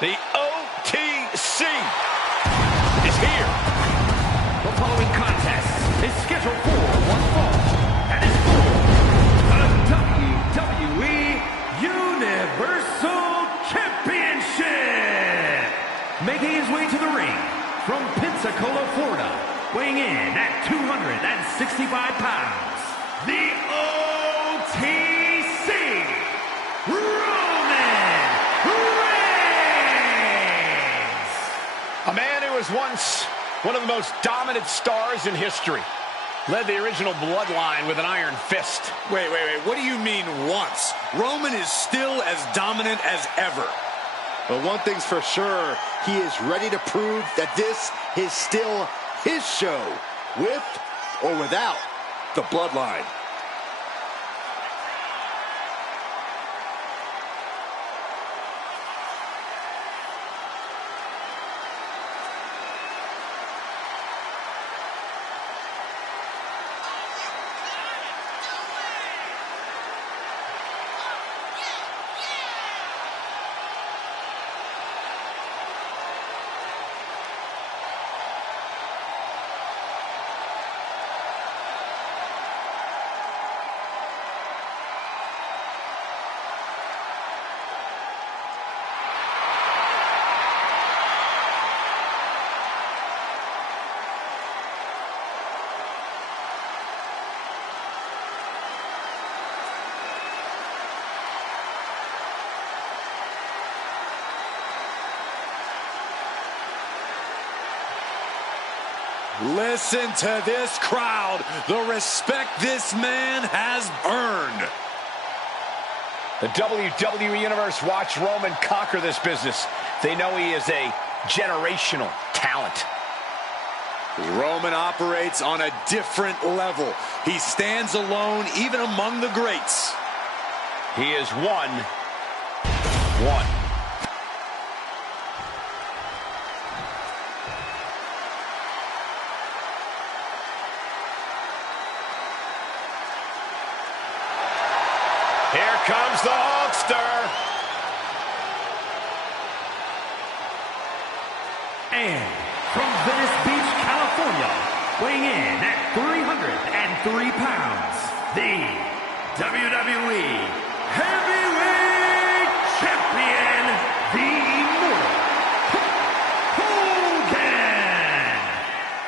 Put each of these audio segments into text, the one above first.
The OTC is here. The following contest is scheduled for one fall and is for the WWE Universal Championship. Making his way to the ring from Pensacola, Florida, weighing in at 265 pounds, the OTC, Roman Reigns. A man who was once one of the most dominant stars in history. Led the original Bloodline with an iron fist. Wait. What do you mean once? Roman is still as dominant as ever. But one thing's for sure, he is ready to prove that this is still his show, with or without the Bloodline. Listen to this crowd, the respect this man has earned. The WWE Universe watched Roman conquer this business. They know he is a generational talent. Roman operates on a different level. He stands alone even among the greats. He is one. Here comes the Hulkster. And from Venice Beach, California, weighing in at 303 pounds, the WWE Heavyweight Champion, the Immortal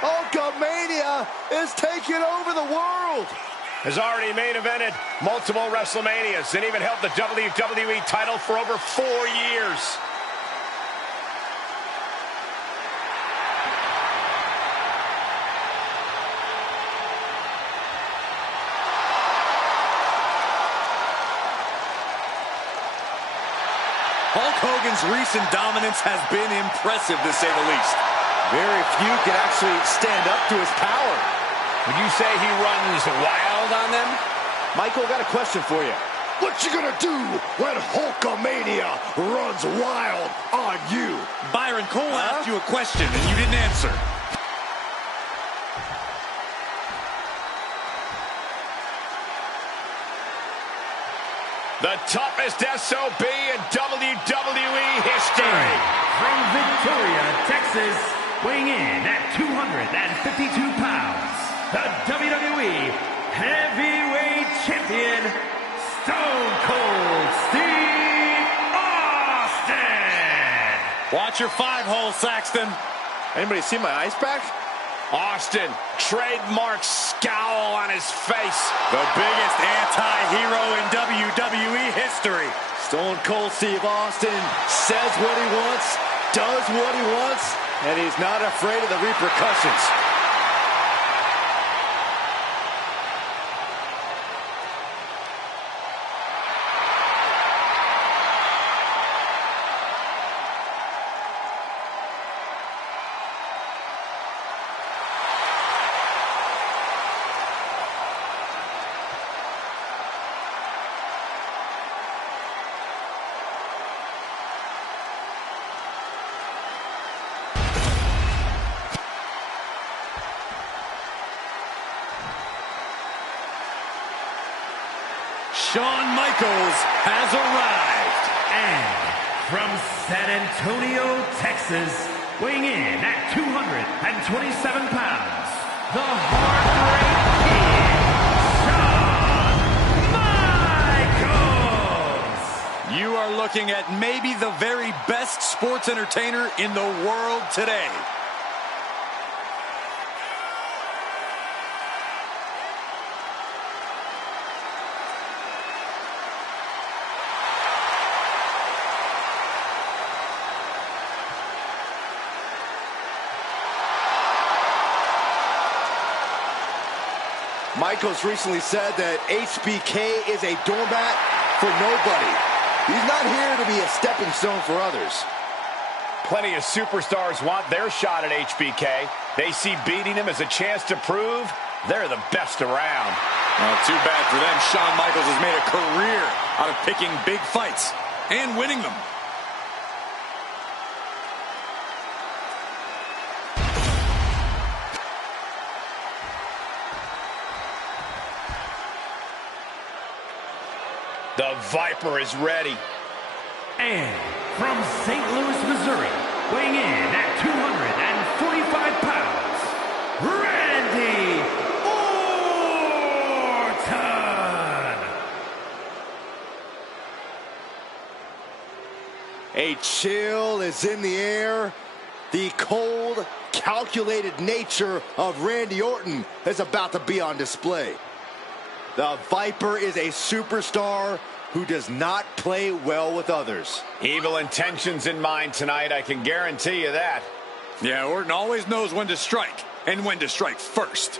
Hulk Hulkamania is taking over the world. Has already main evented multiple WrestleManias and even held the WWE title for over 4 years. Hulk Hogan's recent dominance has been impressive, to say the least. Very few can actually stand up to his power. Would you say he runs wild on them? Michael, got a question for you. What you gonna do when Hulkamania runs wild on you? Byron, Cole asked you a question and you didn't answer. The toughest SOB in WWE history. from Victoria, Texas, weighing in at 252 pounds, the WWE Heavyweight Champion, Stone Cold Steve Austin. Watch your 5-hole, Saxton. Anybody see my ice pack? Austin, trademark scowl on his face. The biggest anti-hero in WWE history. Stone Cold Steve Austin says what he wants, does what he wants, and he's not afraid of the repercussions. Shawn Michaels has arrived. And From San Antonio, Texas, weighing in at 227 pounds, the Heartbreak Kid, Shawn Michaels! You are looking at maybe the very best sports entertainer in the world today. Michaels recently said that HBK is a doormat for nobody. He's not here to be a stepping stone for others. Plenty of superstars want their shot at HBK. They see beating him as a chance to prove they're the best around. Well, too bad for them. Shawn Michaels has made a career out of picking big fights and winning them. The Viper is ready. And from St. Louis, Missouri, weighing in at 245 pounds, Randy Orton! A chill is in the air. The cold, calculated nature of Randy Orton is about to be on display. The Viper is a superstar who does not play well with others. Evil intentions in mind tonight, I can guarantee you that. Yeah, Orton always knows when to strike and when to strike first.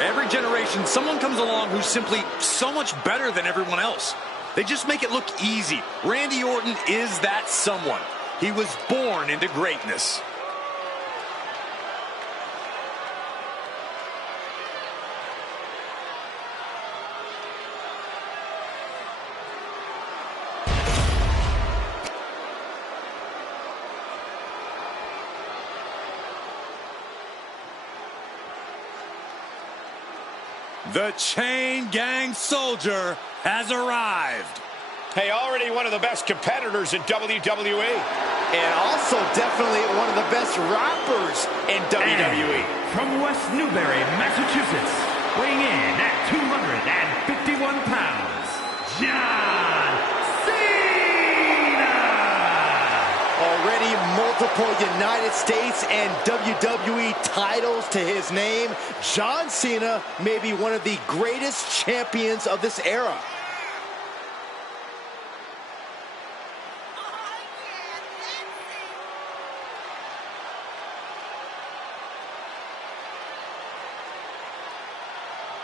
Every generation, someone comes along who's simply so much better than everyone else. They just make it look easy. Randy Orton is that someone. He was born into greatness. The Chain Gang Soldier has arrived. Hey, already one of the best competitors in WWE. And also definitely one of the best rappers in WWE. And from West Newbury, Massachusetts, weighing in at 251 pounds, John Cena! Already multiple United States and WWE titles to his name, John Cena may be one of the greatest champions of this era.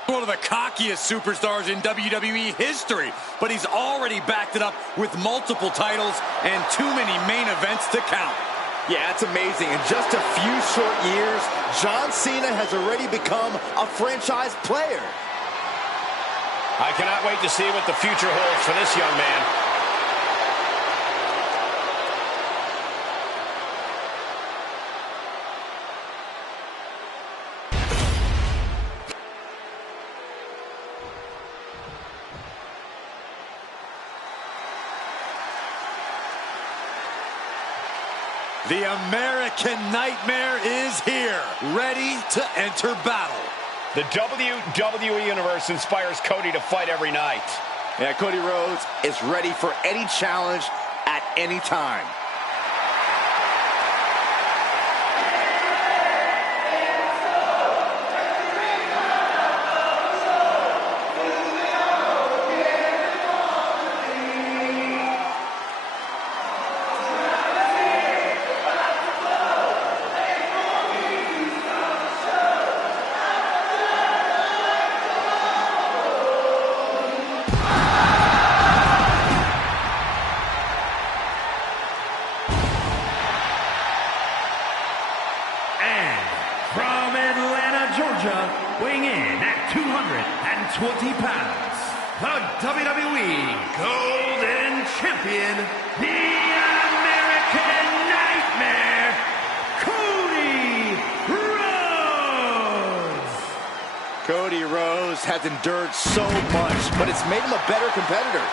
One of the cockiest superstars in WWE history, but he's already backed it up with multiple titles and too many main events to count. Yeah, it's amazing. In just a few short years, John Cena has already become a franchise player. I cannot wait to see what the future holds for this young man. The American Nightmare is here, ready to enter battle. The WWE Universe inspires Cody to fight every night. Yeah, Cody Rhodes is ready for any challenge at any time. weighing in at 220 pounds, the WWE Golden Champion, the American Nightmare, Cody Rhodes! Cody Rhodes has endured so much, but it's made him a better competitor.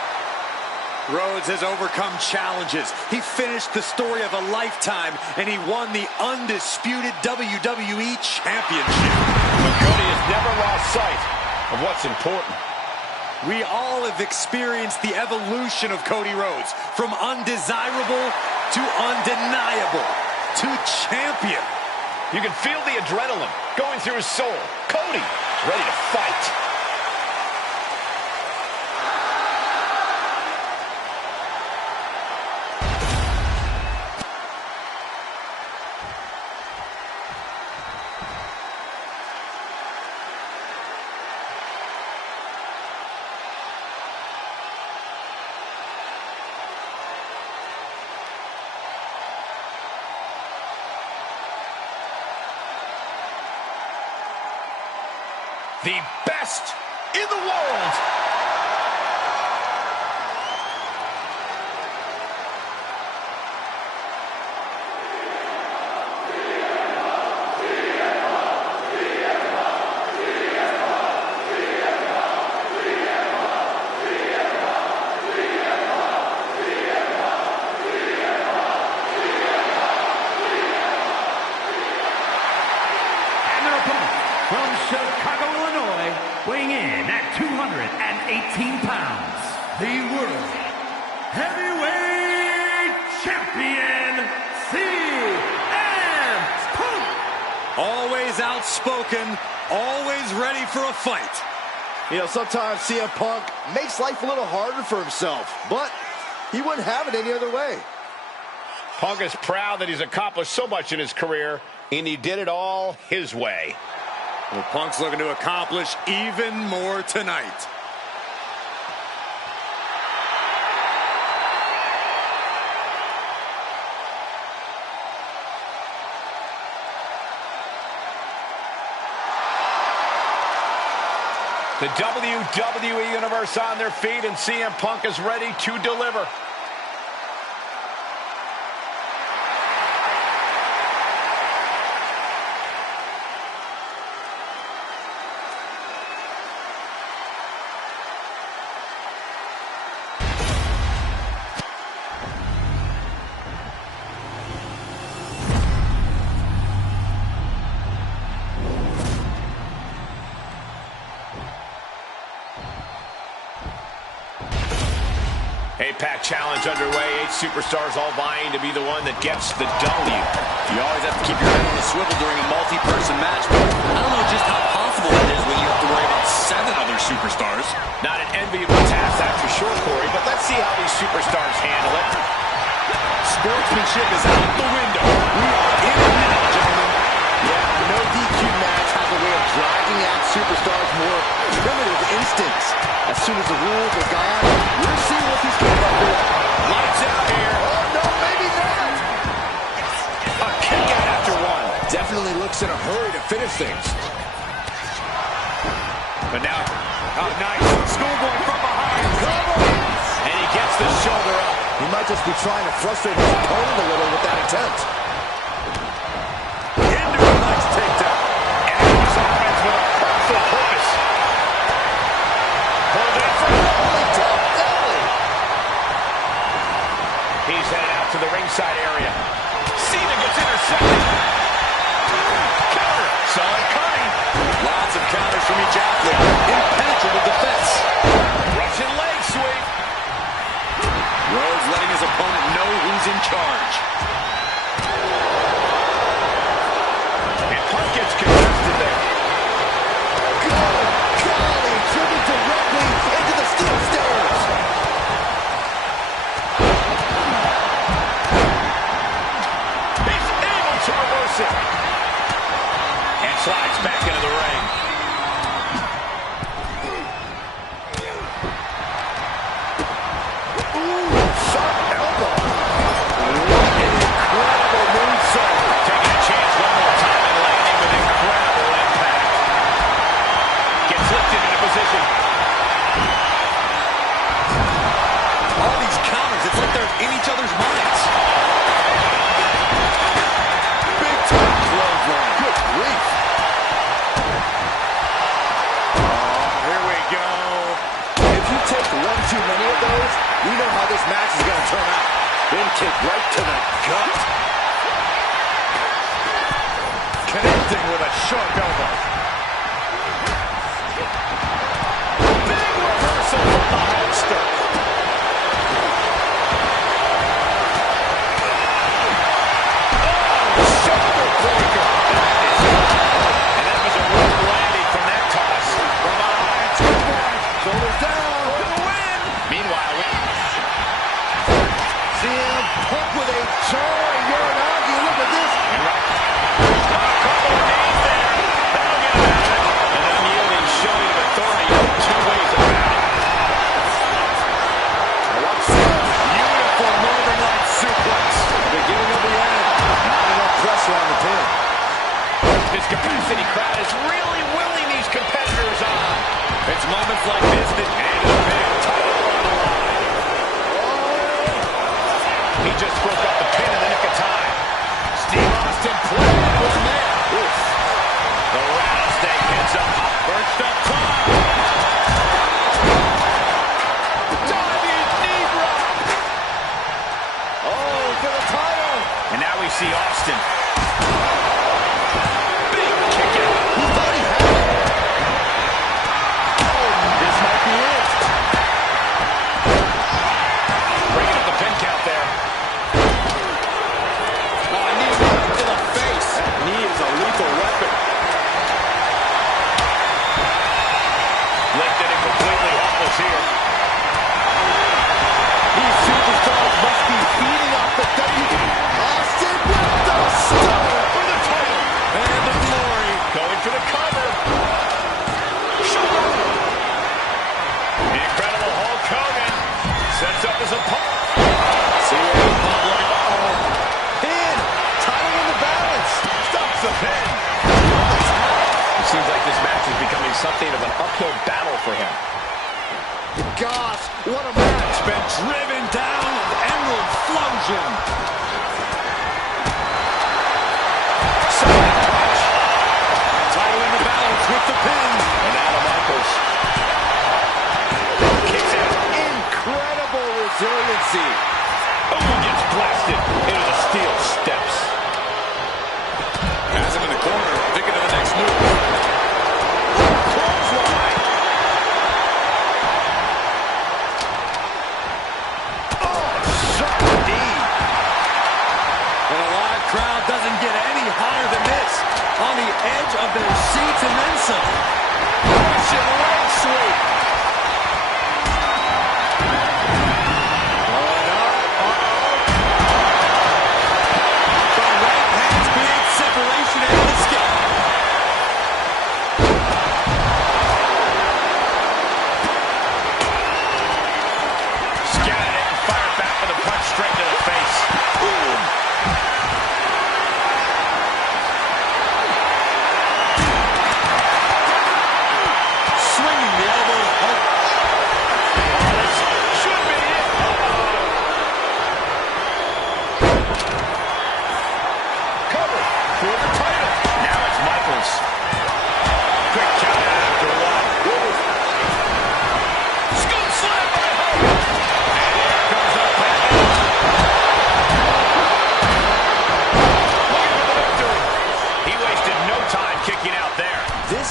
Rhodes has overcome challenges. He finished the story of a lifetime, and he won the undisputed WWE Championship. But Cody has never lost sight of what's important. We all have experienced the evolution of Cody Rhodes, from undesirable to undeniable to champion. You can feel the adrenaline going through his soul. Cody is ready to fight. The best in the world. From Chicago, Illinois, weighing in at 218 pounds, the World Heavyweight Champion, CM Punk! Always outspoken, always ready for a fight. You know, sometimes CM Punk makes life a little harder for himself, but he wouldn't have it any other way. Punk is proud that he's accomplished so much in his career, and he did it all his way. Well, Punk's looking to accomplish even more tonight. The WWE Universe on their feet, and CM Punk is ready to deliver. Eight-pack challenge underway. 8 superstars all vying to be the one that gets the W. You always have to keep your head on the swivel during a multi-person match, but I don't know just how possible that is when you have to worry about 7 other superstars. Not an enviable task, that's for sure, Corey, but let's see how these superstars handle it. Sportsmanship is out the window. We are in it now, gentlemen. Yeah, no DQ match has a way of driving out superstars' more primitive instincts. As soon as the rules are gone, we're seeing what these kids are doing. Lights out here. Oh, no, maybe not. A kick out after 1. Definitely looks in a hurry to finish things. But now, oh, nice. Schoolboy from behind. And he gets the shoulder up. He might just be trying to frustrate his opponent a little with that attempt. Into a nice takedown. And it was offense with a hurtful purpose. Hold it for He's headed out to the ringside area. Cena gets intercepted. Counter. Solid cutting. Lots of counters from each athlete. Impenetrable defense. Russian leg sweep. Rhodes letting his opponent know who's in charge. too many of those, we know how this match is going to turn out. Big kick right to the gut. Connecting with a sharp elbow. Big reversal from the Hulkster. Oh, shoulder breaker. And that was a rough landing from that toss. From behind, 2 points. Shoulders down for the win. Meanwhile, CM Punk with a jarring Uranagi. Look at this. This capacity crowd is really willing these competitors on. it's moments like this that end the big title on the line. He just broke up the pin in the nick of time. Steve Austin playing with a man. Oof. The rattlesnake hits him. Perched up top. Diving knee drop. Oh, for the title. And now we see Austin. Something of an uphill battle for him. Gosh, what a match. Been driven down with Emerald Flosion. Solid punch. Title in the balance with the pin. And Adam Michaels kicks out. Incredible resiliency. Oh, gets blasted into the steel steps. Has him in the corner, thinking of the next move. Doesn't get any hotter than this. On the edge of their seats and then some. Russian leg sweep. The right hands create separation and an escape. Scattered it and fired back with a punch straight to the face. Boom.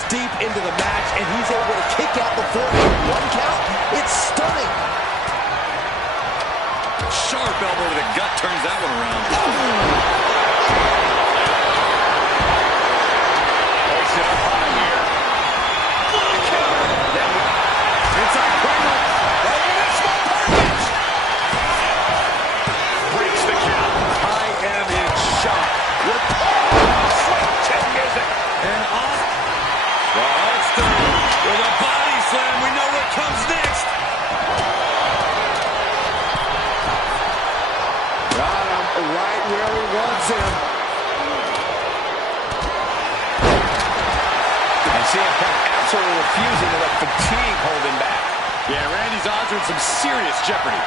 Deep into the match, and he's able to kick out before one count. It's stunning. Sharp elbow to the gut turns that one around. Hoist it up high here. Then inside corner. Right in this one. Breaks the count. I am in shock. Sweet chin music. And off. With a body slam, we know what comes next. Got him right where he wants him. And CM Punk absolutely refusing to let fatigue hold him back. Yeah, Randy's odds are in some serious jeopardy.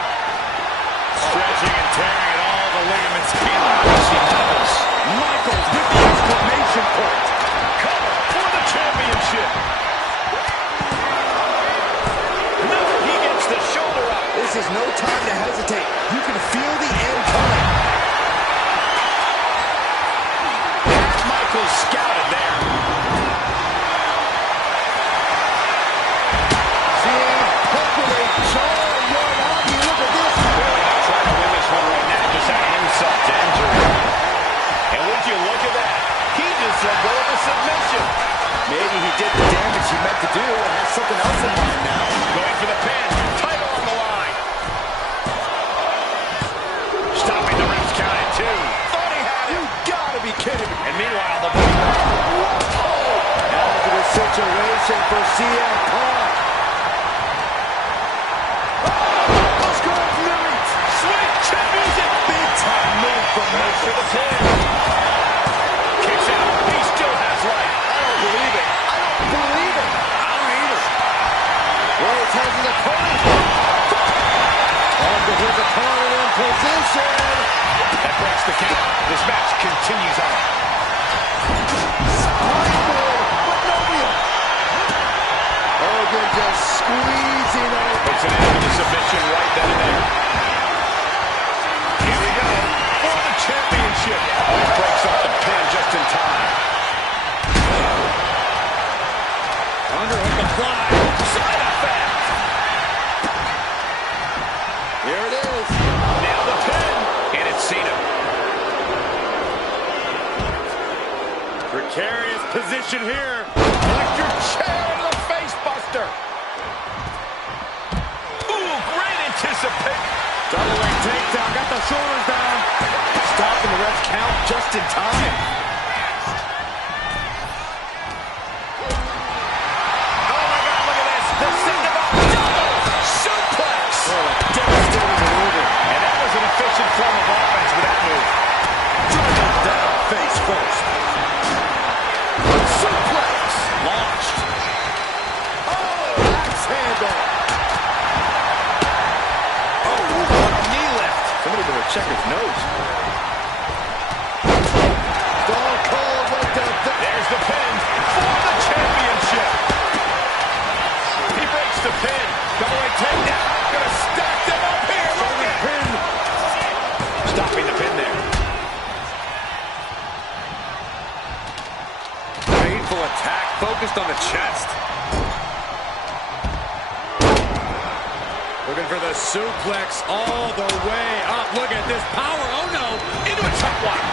Stretching and tearing at all the ligaments. Michaels with the exclamation point. Cover for the championship. He gets the shoulder going for CM Punk. Sweet chin music. Big time move from Goes for the pin. Kicks out. He still has life. I don't believe it. I don't believe it. I don't either. Rhodes has his opponent. Onto his opponent in position. That breaks the count. This match continues on. Springboard, but nobody. Hogan just squeezing over. Puts an end to the submission right then and there. Here we go for the championship. Breaks off the pin just in time. Underhook applied. Side effect. Here it is. Now the pin. And it's Cena. Precarious position here. Electric chair to the face buster. Ooh, great anticipation. Double leg takedown. Got the shoulders down. Stopping the ref's count just in time. Oh my God, look at this. The Cinnabon double suplex. Oh, a devastating maneuver. And that was an efficient form of offense with that move. Driven down face first. Suplex. Launched. Oh, axe handle. Oh, what a knee lift. Somebody better check his nose. Stone Cold with the... There's the pin for the championship. He breaks the pin. Double leg takedown. Gonna stack them up here. Look at pin. stopping the pin there. Painful attack focused on the chest. Looking for the suplex all the way up. Look at this power. Oh no. Into a top one.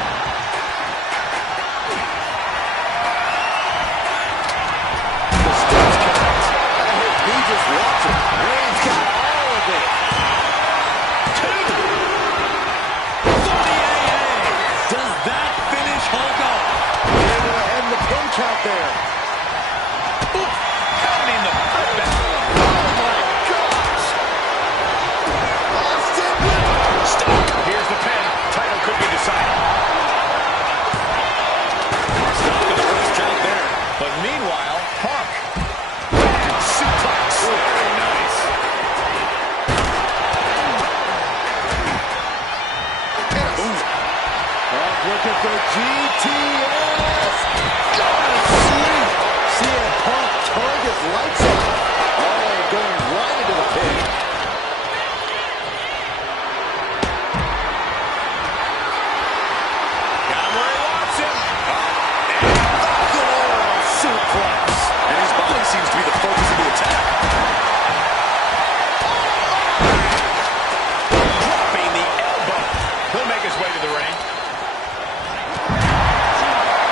The steps connect. I hope he just watching. Reigns got all of it. Two. For the AA. Does that finish Hulk off? Able to end the pin count there. Pounding the putback. Oh my gosh. Austin. Stop. Here's the pin. Title could be decided. Stopping the first count there. But meanwhile, Punk. Bad suplex. Very nice. Punk looking for GTS. Oh, sweet. CM Punk turned his lights on. Oh, going right into the pin. Got him where he wants him. Oh, suplex. And his body seems to be the focus of the attack. Dropping the elbow. He'll make his way to the ring.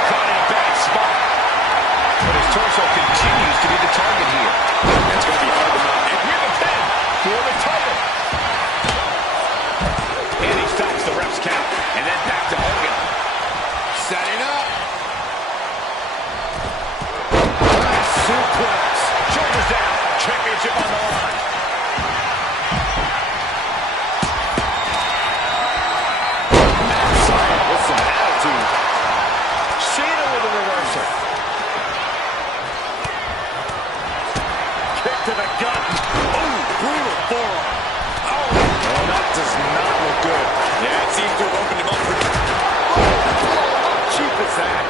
Caught in a bad spot. But his torso continues to be the target here. It's going to be hard to mount. And with the pin for the title. And he stops the ref's count. And then back to Hogan. Setting up. Nice suplex. Shoulders down. Championship on the line. Sorry, with some attitude. Cena with a reversal. Kick to the gut. Oh, brutal forearm. Oh, That does not look good. Yeah, it seems to have opened him up for... Cheap as that.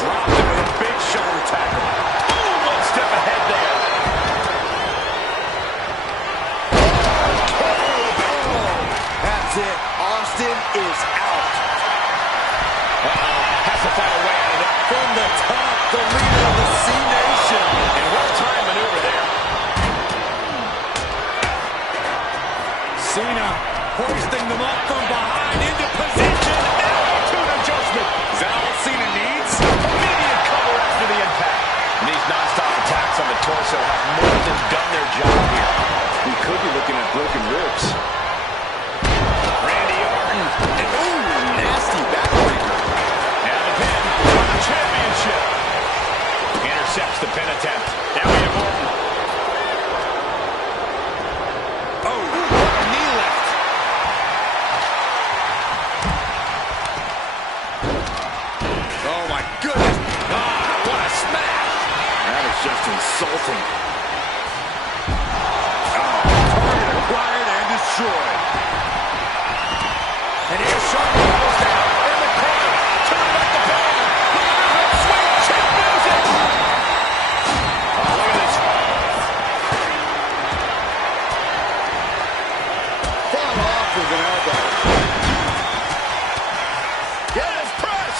Dropped him with a big shoulder tackle. ooh, one step ahead there. That's it. Austin is out. Has to find a way out of that. From the top, the leader of the C Nation. And well-timed maneuver there. destroyed. And here's Shawn Michaels down in the corner. Turning up the volume. Sweet chin music. Oh, look at this. Fought off with an elbow. Yes, press.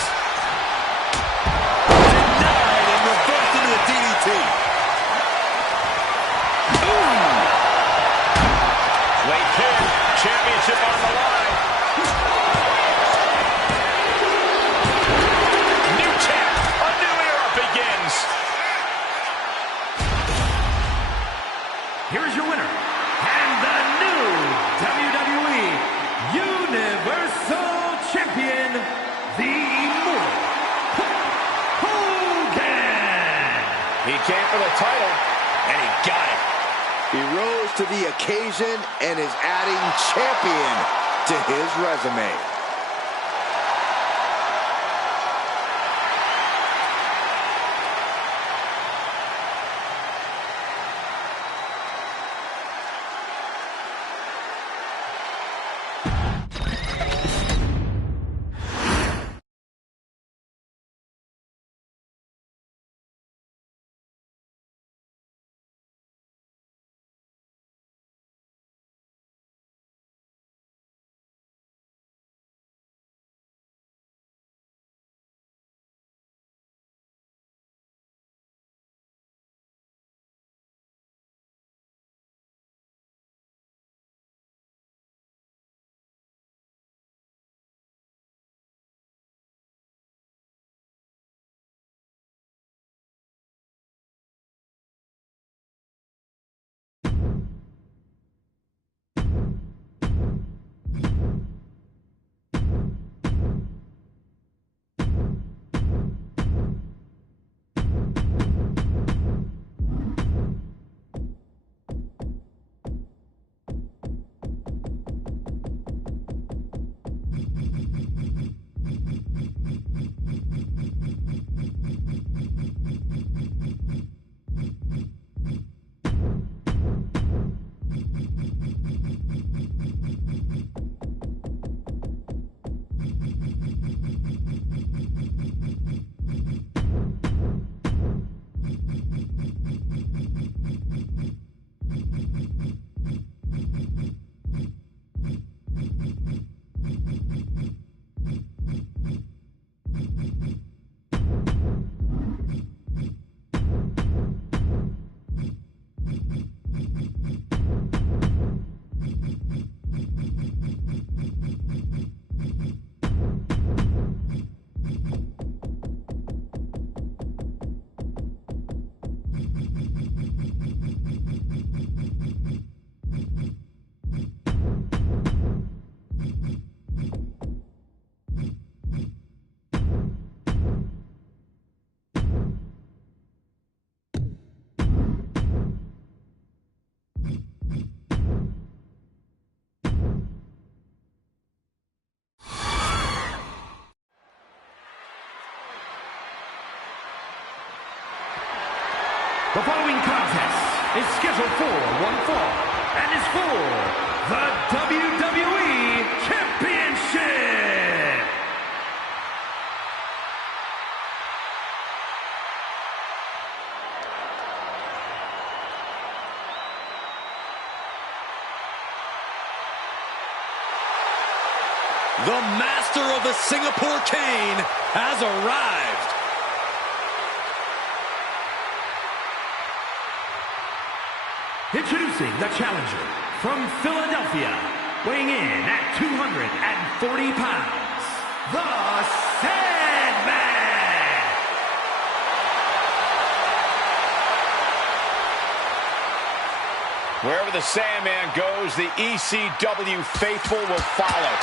Denied and reversed into the DDT. Late pin. Championship on the line. New champ. A new era begins. Here's your winner, and the new WWE Universal Champion, the Immortal Hulk Hogan. He came for the title, and he got it. He rose to the occasion and is adding champion to his resume. The following contest is scheduled for one fall and is for the WWE Championship. The master of the Singapore Cane has arrived. Introducing the challenger from Philadelphia, weighing in at 240 pounds, the Sandman. Wherever the Sandman goes, the ECW faithful will follow.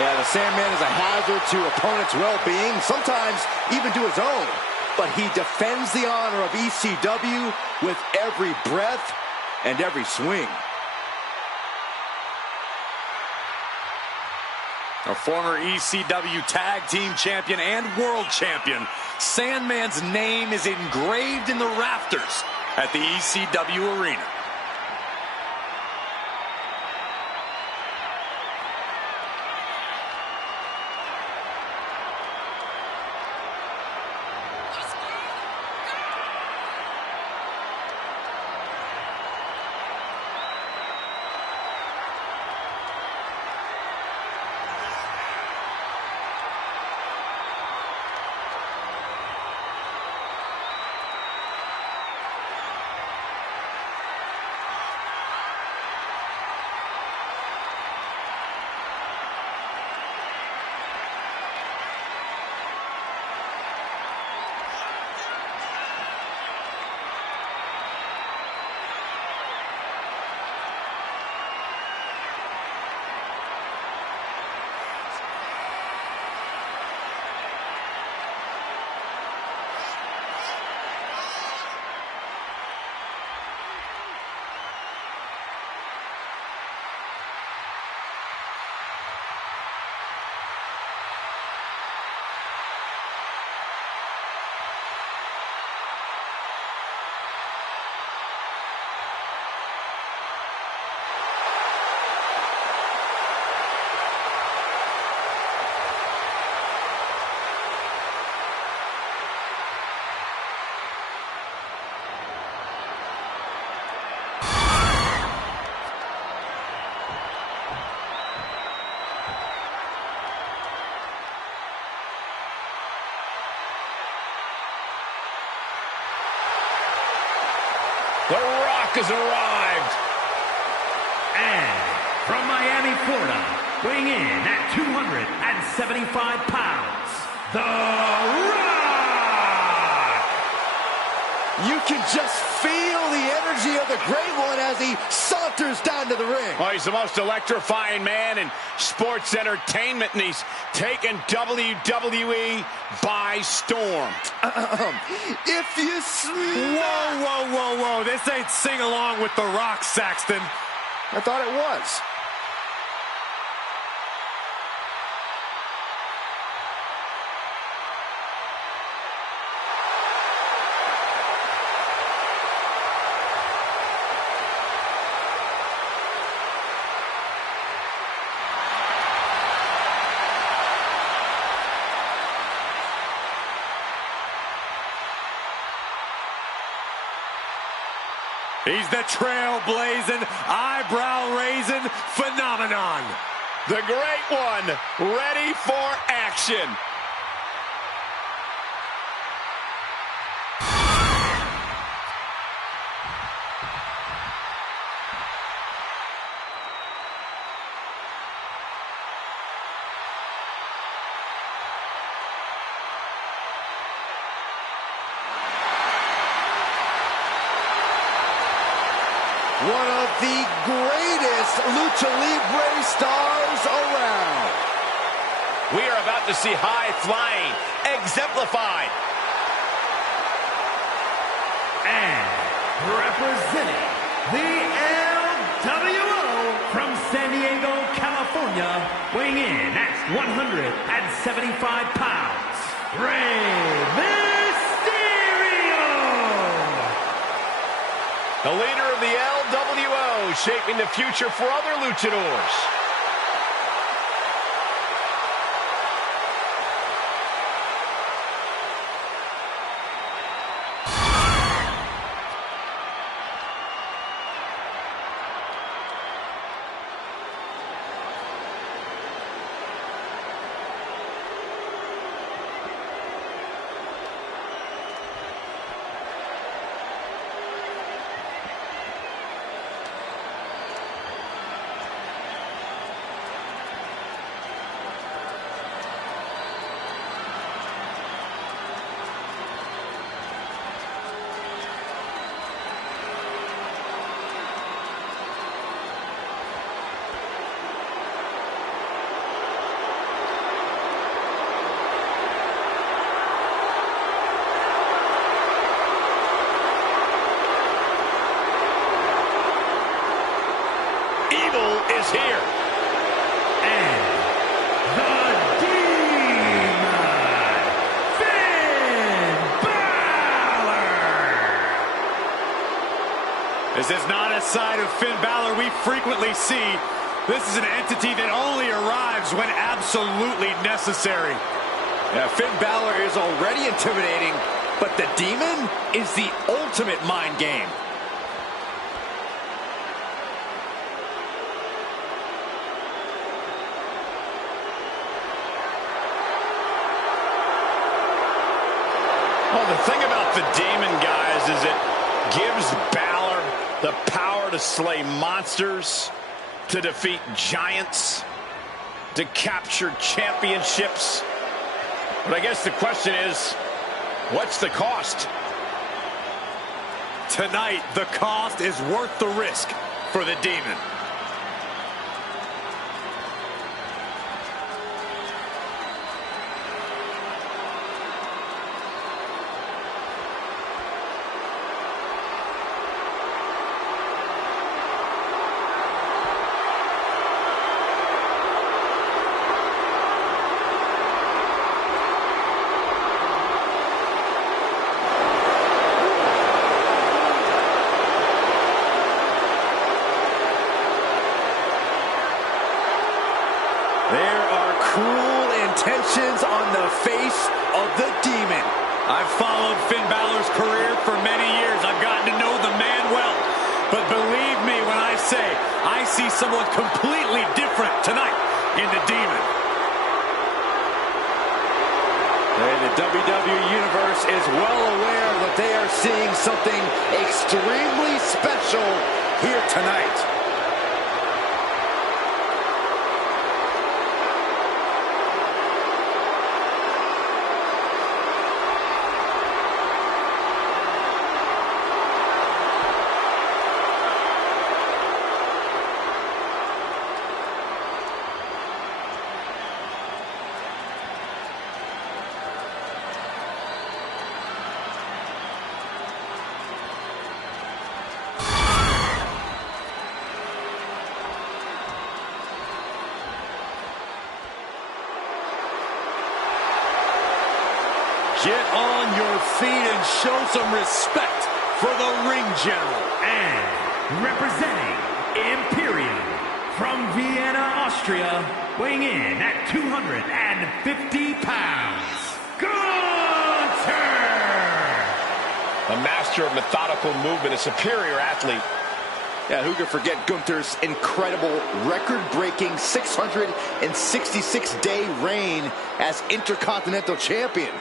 Yeah, the Sandman is a hazard to opponents' well-being, sometimes even to his own. But he defends the honor of ECW with every breath and every swing. A former ECW Tag Team Champion and World Champion, Sandman's name is engraved in the rafters at the ECW Arena. The Rock has arrived. And from Miami, Florida, weighing in at 275 pounds, The Rock! You can just feel the energy of the Great One as he saunters down to the ring. Well, he's the most electrifying man in sports entertainment, and he's taken WWE by storm. If you smell... Whoa, whoa, whoa, whoa. This ain't sing along with The Rock, Saxton. I thought it was. He's the trailblazing, eyebrow-raising phenomenon. The Great One, ready for action. One of the greatest Lucha Libre stars around. We are about to see high flying exemplified. And representing the LWO from San Diego, California, weighing in at 175 pounds, Rey Mysterio! The leader of the LWO, shaping the future for other luchadors. Is here. And the Demon, Finn Balor! This is not a side of Finn Balor we frequently see. This is an entity that only arrives when absolutely necessary. Yeah, Finn Balor is already intimidating, but the Demon is the ultimate mind game. Well, the thing about the Demon, guys, is it gives Balor the power to slay monsters, to defeat giants, to capture championships. But I guess the question is, what's the cost? Tonight, the cost is worth the risk for the Demon. There are cruel intentions on the face of the Demon. I've followed Finn Balor's career for many years. I've gotten to know the man well. But believe me when I say, I see someone completely different tonight in the Demon. And the WWE Universe is well aware that they are seeing something extremely special here tonight. Get on your feet and show some respect for the ring general. And representing Imperium from Vienna, Austria, weighing in at 250 pounds, Gunther! A master of methodical movement, a superior athlete. Yeah, who could forget Gunther's incredible record-breaking 666-day reign as Intercontinental Champion.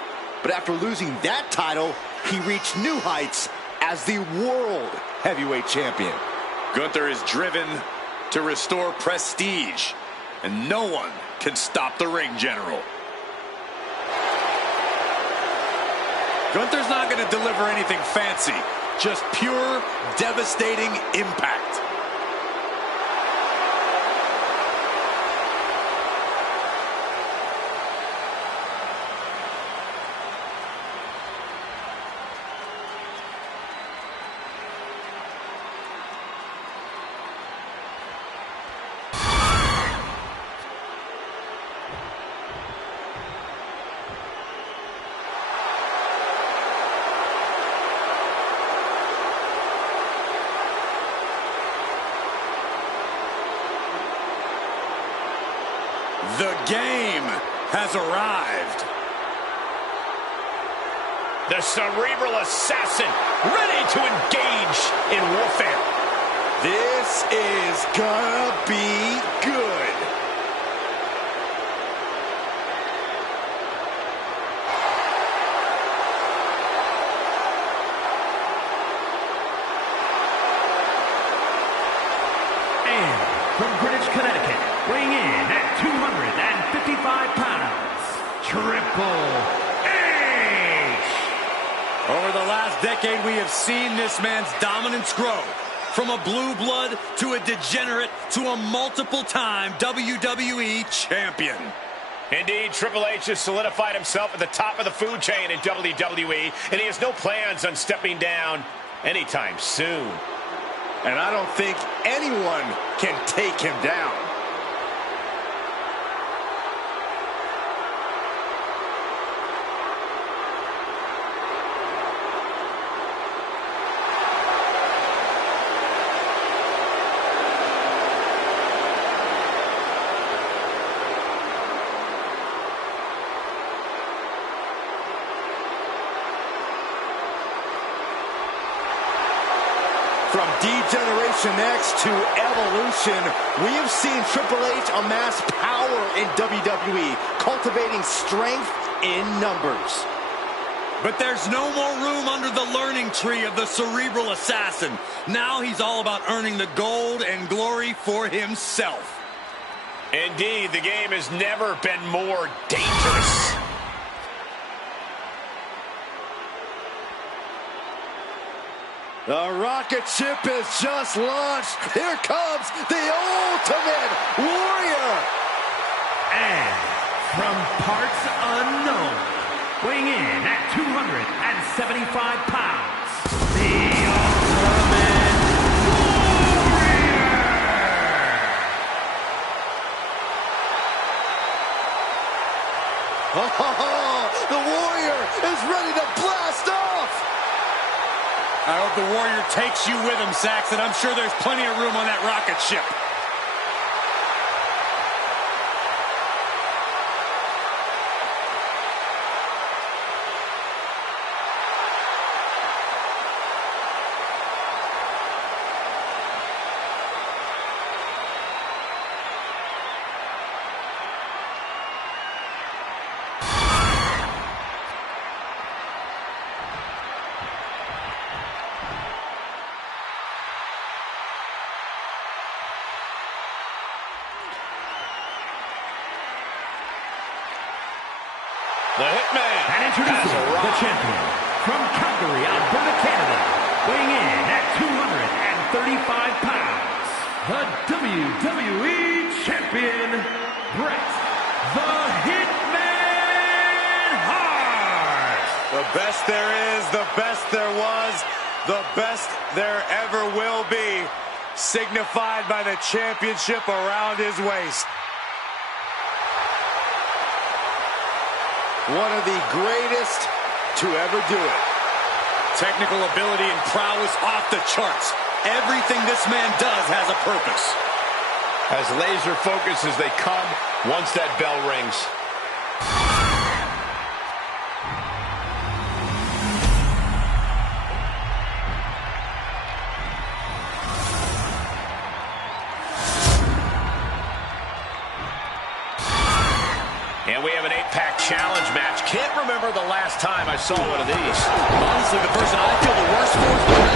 But after losing that title, he reached new heights as the World Heavyweight Champion. Gunther is driven to restore prestige, and no one can stop the ring general. Gunther's not going to deliver anything fancy, just pure, devastating impact. The game has arrived. The Cerebral Assassin, ready to engage in warfare. This is gonna be good. And from Greenwich, Connecticut, weighing in at 255 pounds, Triple H! Over the last decade, we have seen this man's dominance grow. From a blue blood to a degenerate to a multiple-time WWE champion. Indeed, Triple H has solidified himself at the top of the food chain in WWE, and he has no plans on stepping down anytime soon. And I don't think anyone can take him down. From D-Generation X to Evolution, we have seen Triple H amass power in WWE, cultivating strength in numbers. But there's no more room under the learning tree of the Cerebral Assassin. Now he's all about earning the gold and glory for himself. Indeed, the game has never been more dangerous. The rocket ship is just launched. Here comes the Ultimate Warrior. And from parts unknown, weighing in at 275 pounds, the Ultimate Warrior! The Warrior is ready to blast off. I hope the Warrior takes you with him, Saxton. I'm sure there's plenty of room on that rocket ship. The Hitman. And introducing the champion from Calgary, Alberta, Canada, weighing in at 235 pounds, the WWE Champion, Bret the Hitman Hart. The best there is, the best there was, the best there ever will be, signified by the championship around his waist. One of the greatest to ever do it. Technical ability and prowess off the charts. Everything this man does has a purpose. As laser focused as they come once that bell rings. And we have an 8-pack challenge match. Can't remember the last time I saw one of these. Honestly, the person I feel the worst for is the ref.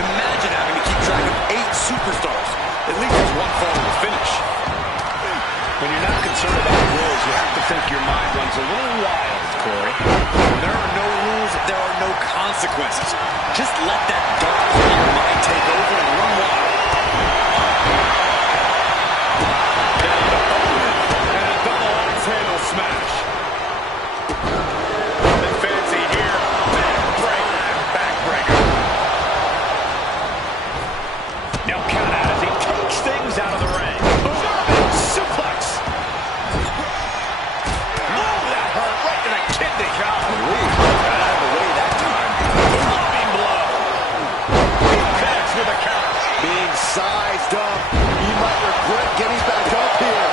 Imagine having to keep track of 8 superstars. At least it's one fall to the finish. When you're not concerned about rules, you have to think your mind runs a little wild, Corey. When there are no rules, there are no consequences. Just let that dark part of your mind take over and run wild. And a double axe handle smash. Nothing fancy here. Backbreaker. No count out as he takes things out of the ring. Suplex. Oh, that hurt right to the kidney. Got out of the way that time. Loving blow. He connects with a counter. Being sized up, he might regret getting back up here.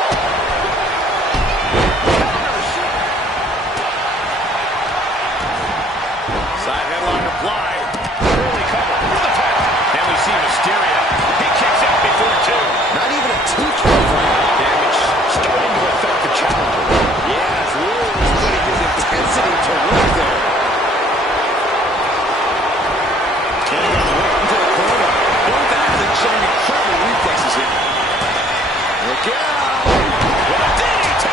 Side headlock applied. Early cover with the tap. And we see Mysterio. He kicks out before two. Not even a 2 count. Damage starting to affect the challenger. Yeah, as Ward was putting his intensity to work there. And he goes right into the corner. Both athletes showing incredible reflexes here. Look out! With a DDT.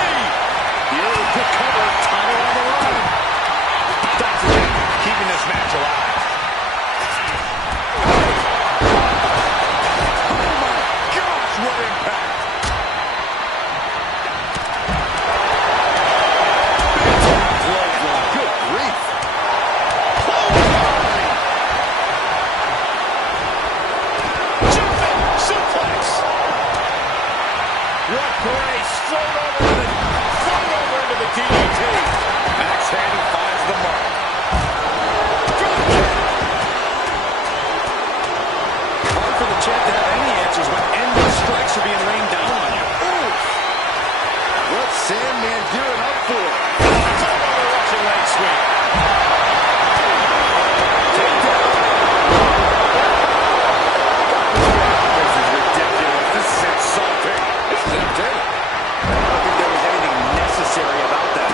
The early quick cover, title on the line. That's it. Keeping this match alive. Gosh, what impact! Good grief. Jumping suplex. What grace. Float over into the DDT. Axe handle finds the mark. Hard for the champ to have any answers when endless strikes are being rained down on you. What's Sandman gearing up for? Russian leg sweep. This is ridiculous. This is insulting. This is entertaining. I don't think there was anything necessary about that.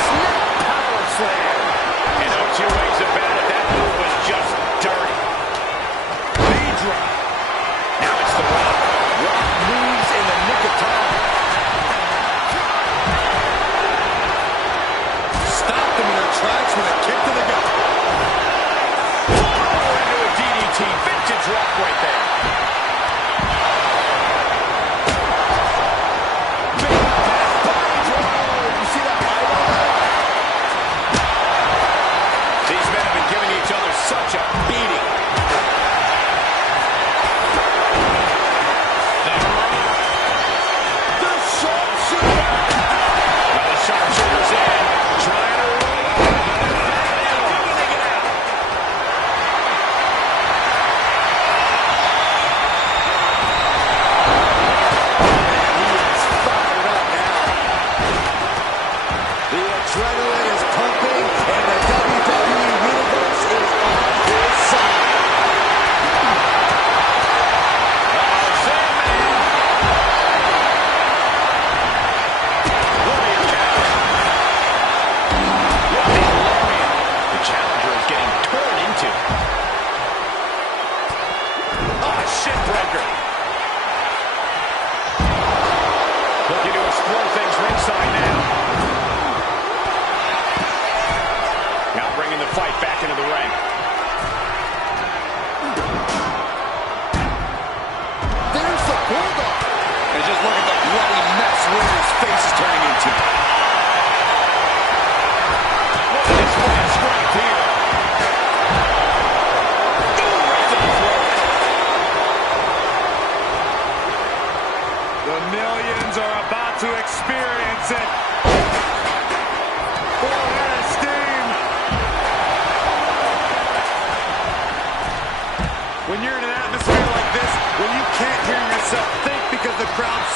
Snap power slam. And no two ways about it. That move was just dirty. Knee drop. Now it's the Rock. Rock moves in the nick of time.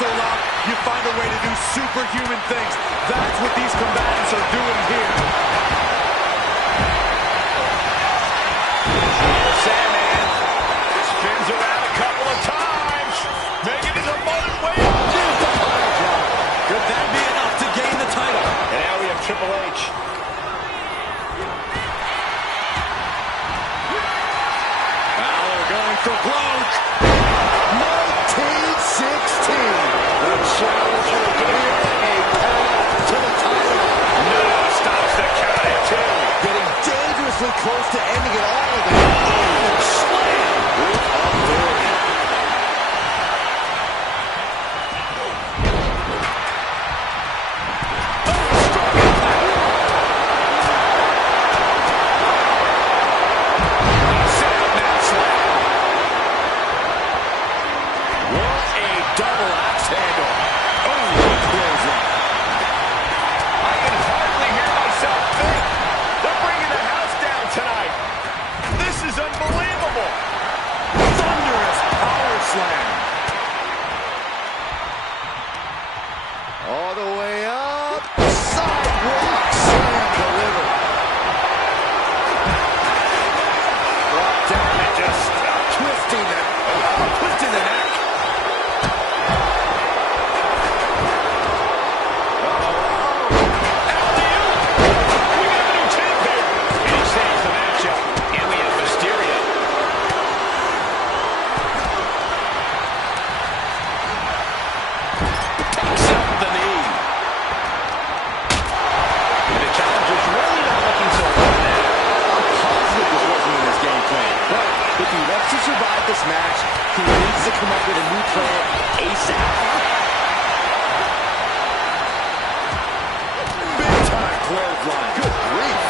so loud, you find a way to do superhuman things. That's what these combatants are doing here. Sandman spins around a couple of times, making it a moment win. Could that be enough to gain the title? And now we have Triple H. Balor going for broke. 1916. The challenger clear a path to the title. No, stops the count at 2. Getting dangerously close to ending it all of it. Oh, slam with authority. Double axe handle. Oh, clothesline. I can hardly hear myself think. They're bringing the house down tonight. This is unbelievable. Thunderous power slam. All the way up. Sidewalk slam delivered. Drop down and just Twisting the neck. To survive this match, he needs to come up with a new plan ASAP. Big time clothesline. Good grief.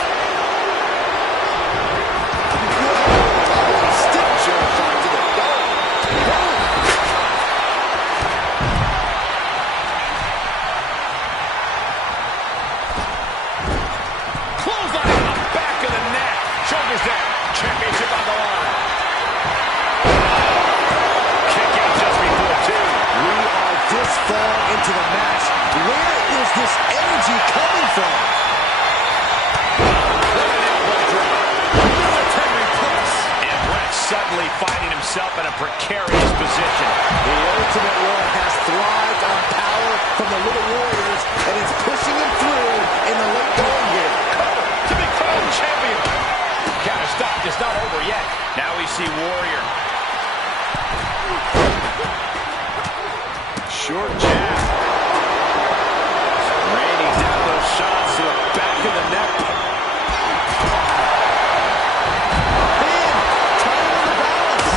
Whoa, stick jerk onto the dome. clothesline on the back of the neck. Shoulders down. Championship on the line. This far into the match, where is this energy coming from? What an elbow drop. Military press. And Brett suddenly finding himself in a precarious position. The Ultimate Warrior has thrived on power from the Little Warriors, and it's pushing him through in the late going here. Cover to be crowned champion. Counter stop, it's not over yet. Now we see Warrior. Short jab. Randy down those shots to the back of the neck. Man, trying on the balance.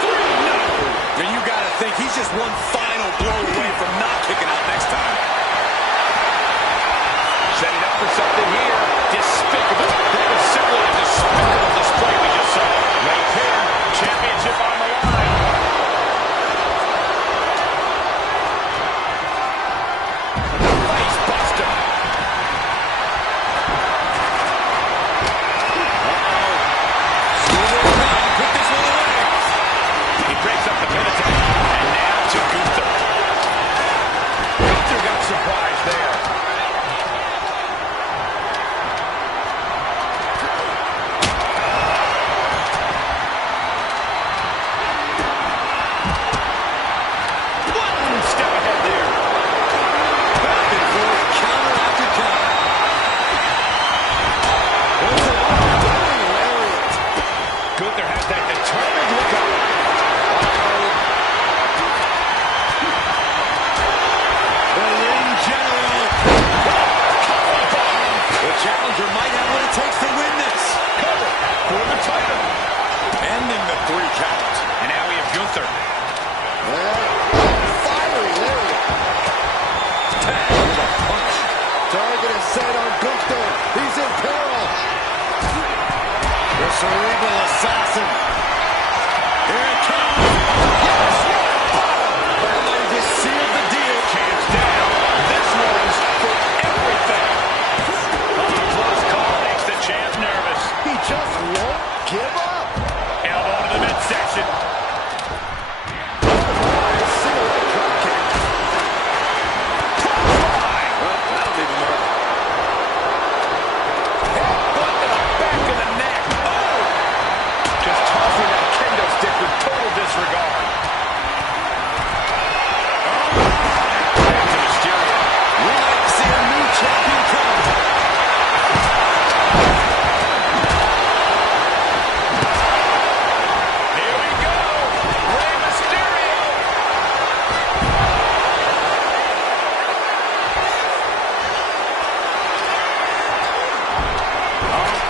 3, no. And you got to think he's just one final blow away from not kicking out next time. Setting up for something here. Despicable. That was simply a despicable display we just saw. Right here. Championship on the line.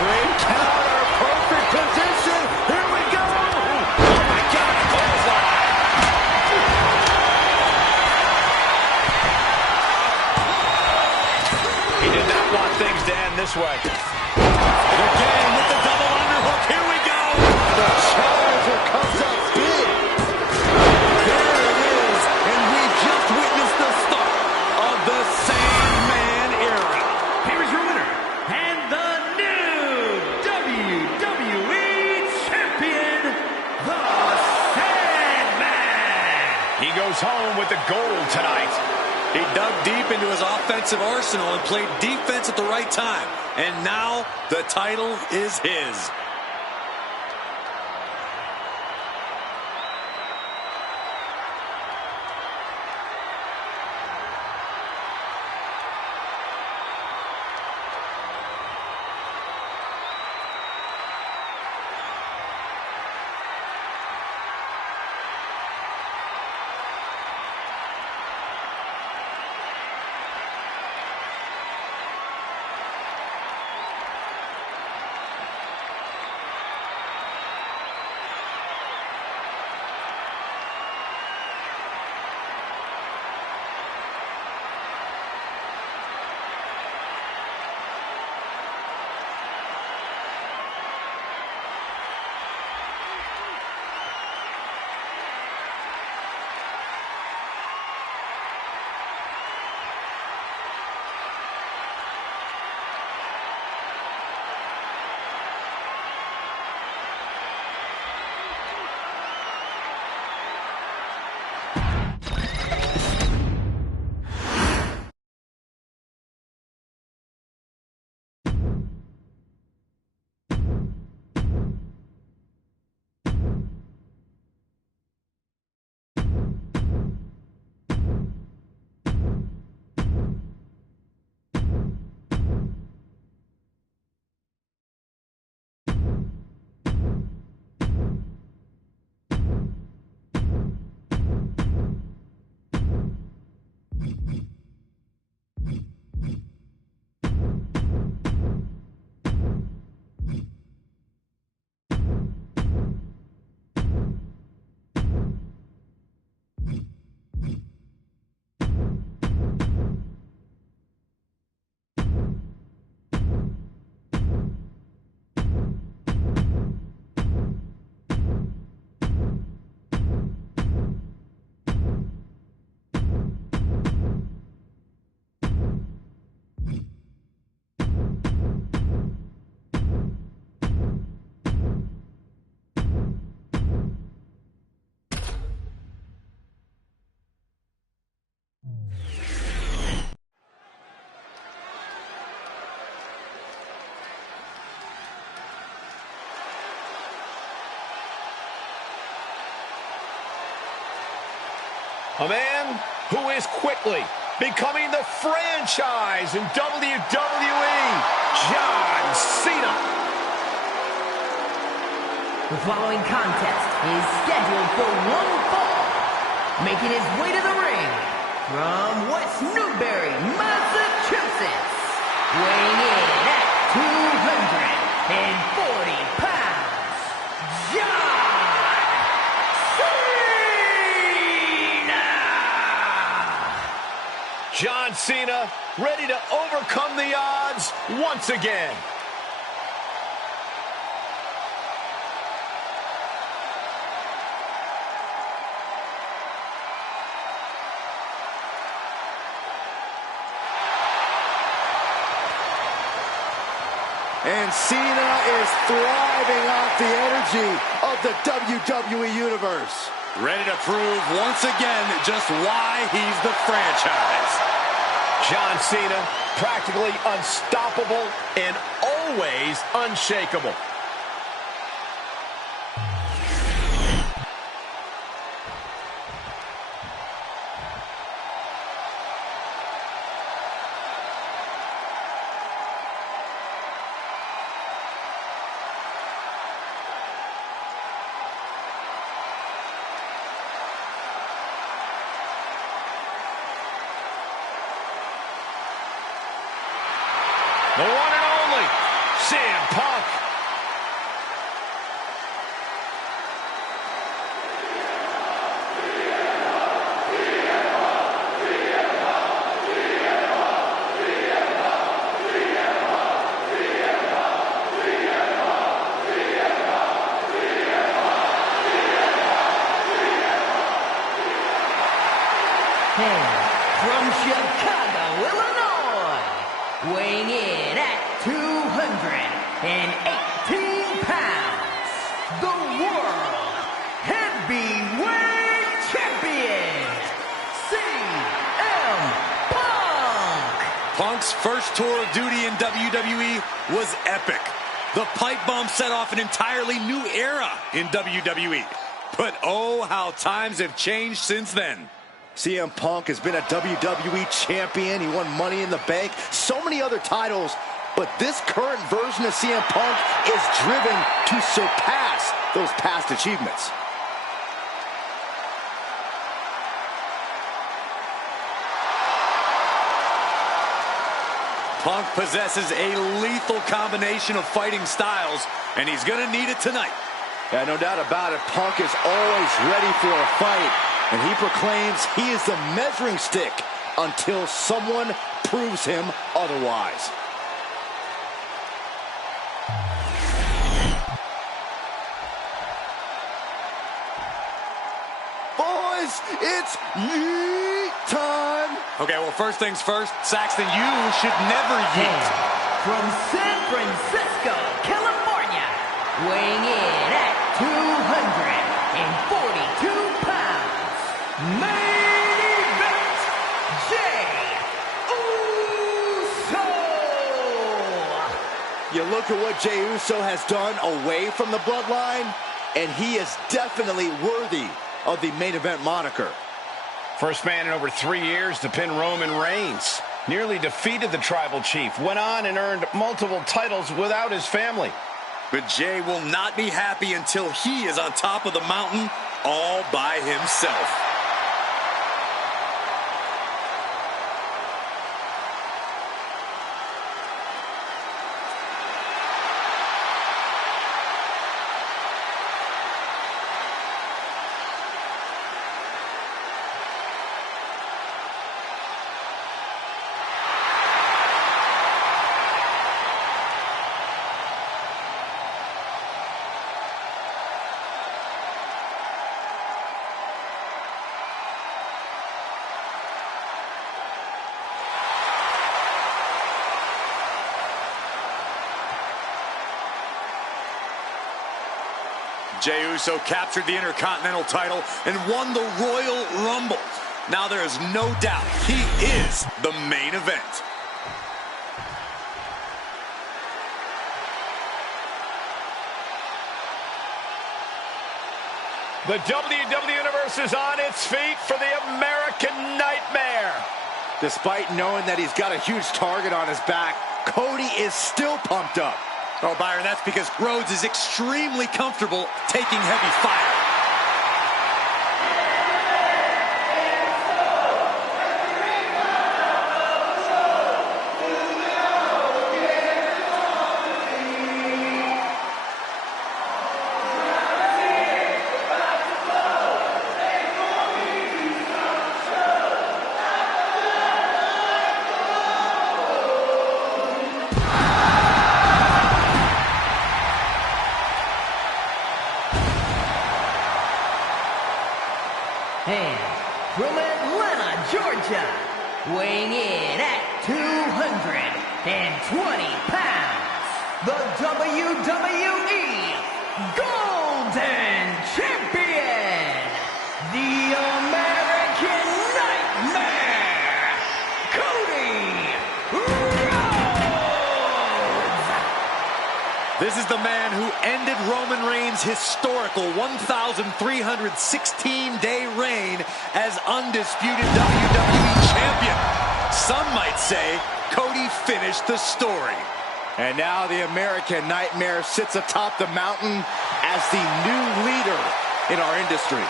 Great counter, perfect position. Here we go. Oh my God, a clothesline. He did not want things to end this way. Again with the double underhook. Here we go. The challenger comes up big. There it is. And we just witnessed the start of the Sandman era. Here is your winner, and the new WWE Champion, the Sandman. He goes home with the gold tonight. He dug deep into his offensive arsenal and played defense at the right time. And now the title is his. A man who is quickly becoming the franchise in WWE, John Cena. The following contest is scheduled for one fall. Making his way to the ring from West Newbury, Massachusetts. Weighing in at 240 pounds, John Cena! John Cena ready to overcome the odds once again. And Cena is thriving off the energy of the WWE Universe. Ready to prove once again just why he's the franchise. John Cena, practically unstoppable and always unshakable. The one and only CM Punk. pounds, the World Heavyweight Champion, CM Punk. Punk's first tour of duty in WWE was epic. The pipe bomb set off an entirely new era in WWE. But oh, how times have changed since then. CM Punk has been a WWE champion. He won Money in the Bank, so many other titles. But this current version of CM Punk is driven to surpass those past achievements. Punk possesses a lethal combination of fighting styles, and he's going to need it tonight. Yeah, no doubt about it. Punk is always ready for a fight, and he proclaims he is the measuring stick until someone proves him otherwise. Boys, it's yeet time. Okay, well, first things first, Saxton, you should never yeet. From San Francisco, California, weighing in at 242 pounds, main event, Jey Uso. You look at what Jey Uso has done away from the bloodline, and he is definitely worthy of the main event moniker. First man in over 3 years to pin Roman Reigns. Nearly defeated the Tribal Chief. Went on and earned multiple titles without his family. But Jey will not be happy until he is on top of the mountain all by himself. Jey Uso captured the Intercontinental title and won the Royal Rumble. Now there is no doubt he is the main event. The WWE Universe is on its feet for the American Nightmare. Despite knowing that he's got a huge target on his back, Cody is still pumped up. Oh, Byron, that's because Rhodes is extremely comfortable taking heavy fire. And from Atlanta, Georgia, weighing in at 220 pounds, the WWE Golden Champion, the American Nightmare, Cody Rhodes. This is the man who ended Roman Reigns' historical 1,316-day reign as undisputed WWE Champion. Some might say Cody finished the story. And now the American Nightmare sits atop the mountain as the new leader in our industry.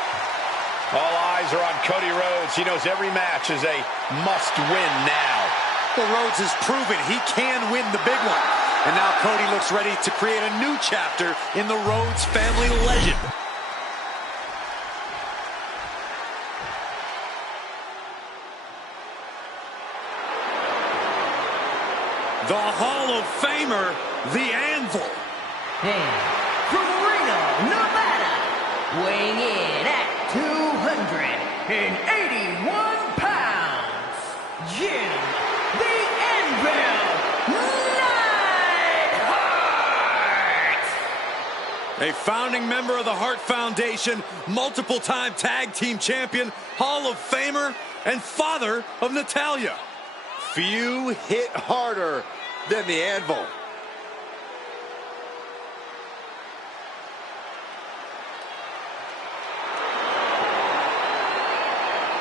All eyes are on Cody Rhodes. He knows every match is a must-win now. Well, Rhodes has proven he can win the big one. And now Cody looks ready to create a new chapter in the Rhodes family legend. The Hall of Famer, the Anvil. And from Reno, Nevada, weighing in at 281 pounds, Jim the Anvil Neidhart. A founding member of the Hart Foundation, multiple-time tag team champion, Hall of Famer, and father of Natalya. Few hit harder than the Anvil.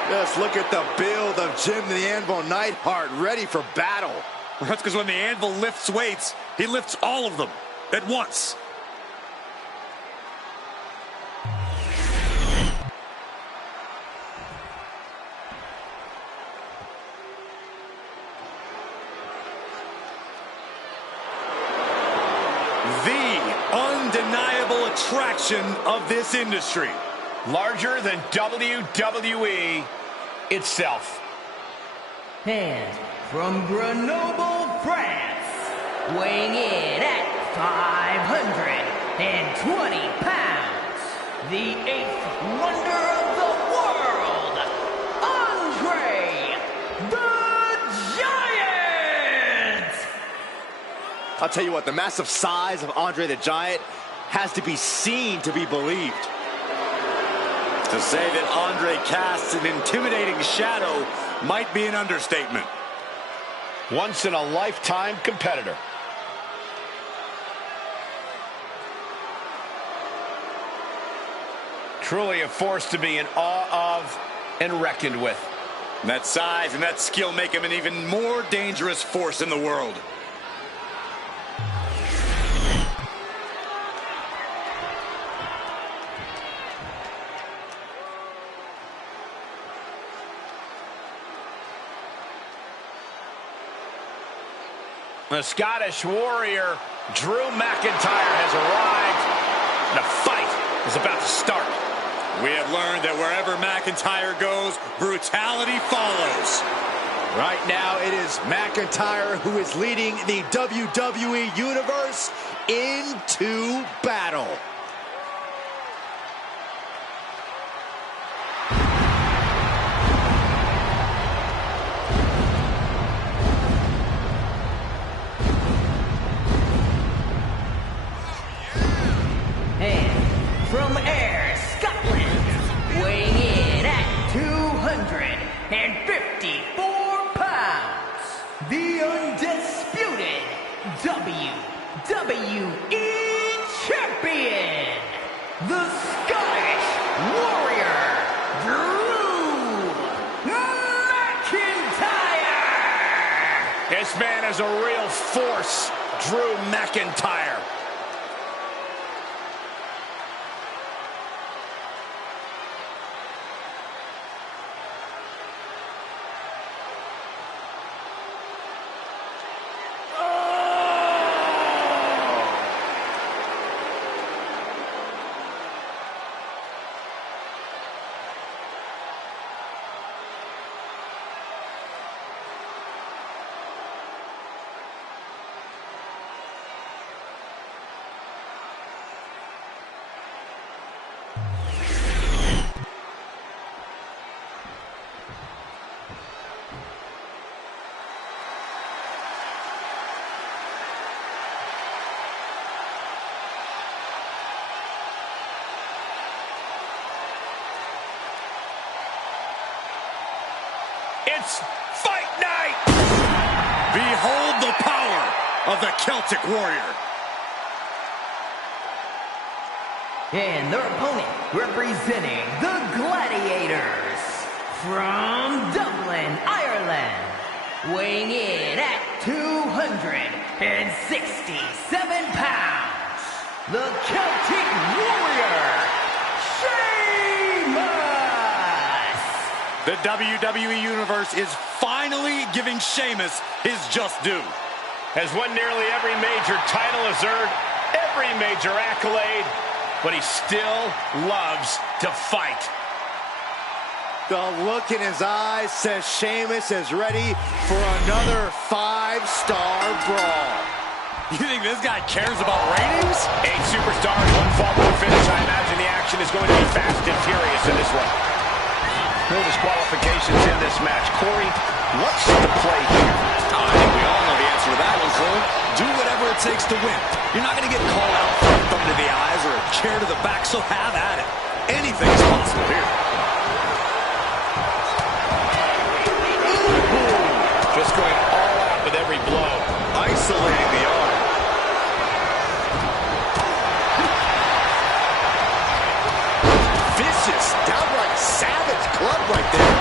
Just look at the build of Jim the Anvil Neidhart, ready for battle. That's because when the Anvil lifts weights, he lifts all of them at once. The undeniable attraction of this industry. Larger than WWE itself. And from Grenoble, France, weighing in at 520 pounds, the 8th wonder of the world, Andre the Giant! I'll tell you what, the massive size of Andre the Giant has to be seen to be believed. To say that Andre casts an intimidating shadow might be an understatement. Once in a lifetime competitor. Truly a force to be in awe of and reckoned with. That size and that skill make him an even more dangerous force in the world. The Scottish Warrior, Drew McIntyre, has arrived. The fight is about to start. We have learned that wherever McIntyre goes, brutality follows. Right now, it is McIntyre who is leading the WWE Universe into battle. From Ayr, Scotland, weighing in at 254 pounds, the undisputed WWE Champion, the Scottish Warrior, Drew McIntyre! This man is a real force, Drew McIntyre. It's fight night! Behold the power of the Celtic Warrior. And their opponent, representing the Gladiators, from Dublin, Ireland, weighing in at 267 pounds, the Celtic Warrior, Sheamus! The WWE Universe is finally giving Sheamus his just due. Has won nearly every major title, has earned every major accolade, but he still loves to fight. The look in his eyes says Sheamus is ready for another 5-star brawl. You think this guy cares about ratings? 8 superstars, 1 fall, 1 finish. I imagine the action is going to be fast and furious in this one. No disqualifications in this match. Corey, what's the play here? I think we all know the answer to that one, Cole. Do whatever it takes to win. You're not going to get called out for a thumb to the eyes or a chair to the back, so have at it. Anything is possible here. Just going all out with every blow. Isolating the arm. Vicious, downright savage club right there.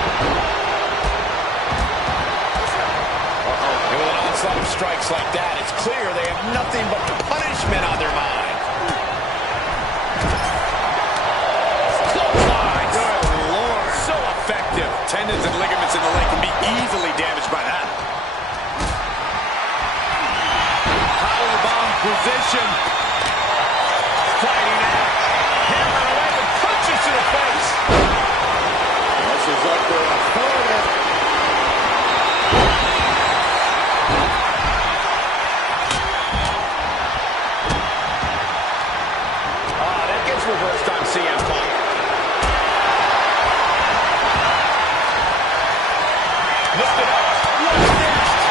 And with an onslaught of strikes like that, it's clear they have nothing but punishment on their mind. Clothesline. Good Lord. So effective. Tendons and ligaments in the leg can be easily damaged by that. Powerbomb position. Fighting out. Hammering away with punches to the face. This is up their opponent. That gets reversed on CM Punk. Lifted up. What's next?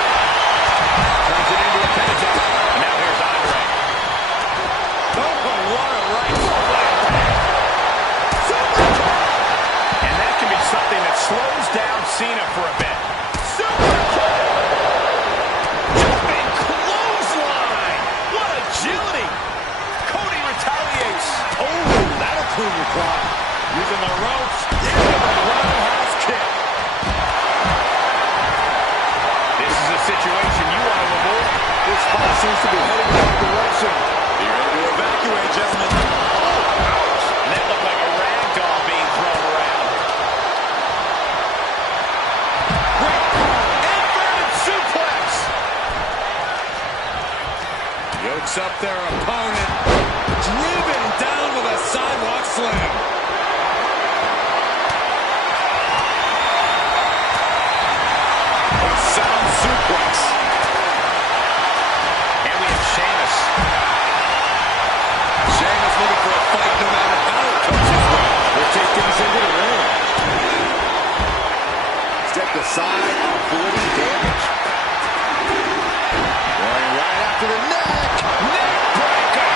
Turns it into a pentagon. And now here's Andre. Oh, what a right. And that can be something that slows down Cena for a bit. Super kick. Jumping clothesline. What agility. Cody retaliates. Oh, that'll clean your clock. Using the ropes. Into the roundhouse kick. This is a situation you want to avoid. This spot seems to be heading in the right direction. You're ready to evacuate, gentlemen. Oh, ouch. And that looked like a rag doll being thrown around. Inverted suplex. Yokes up their opponent. Driven down with a sidewalk slam. A sound suplex. And we have Sheamus. Sheamus looking for a fight no matter how it comes his way. We'll take things into the ring. Stepped aside, avoiding damage. Going right after the neck. Neck breaker.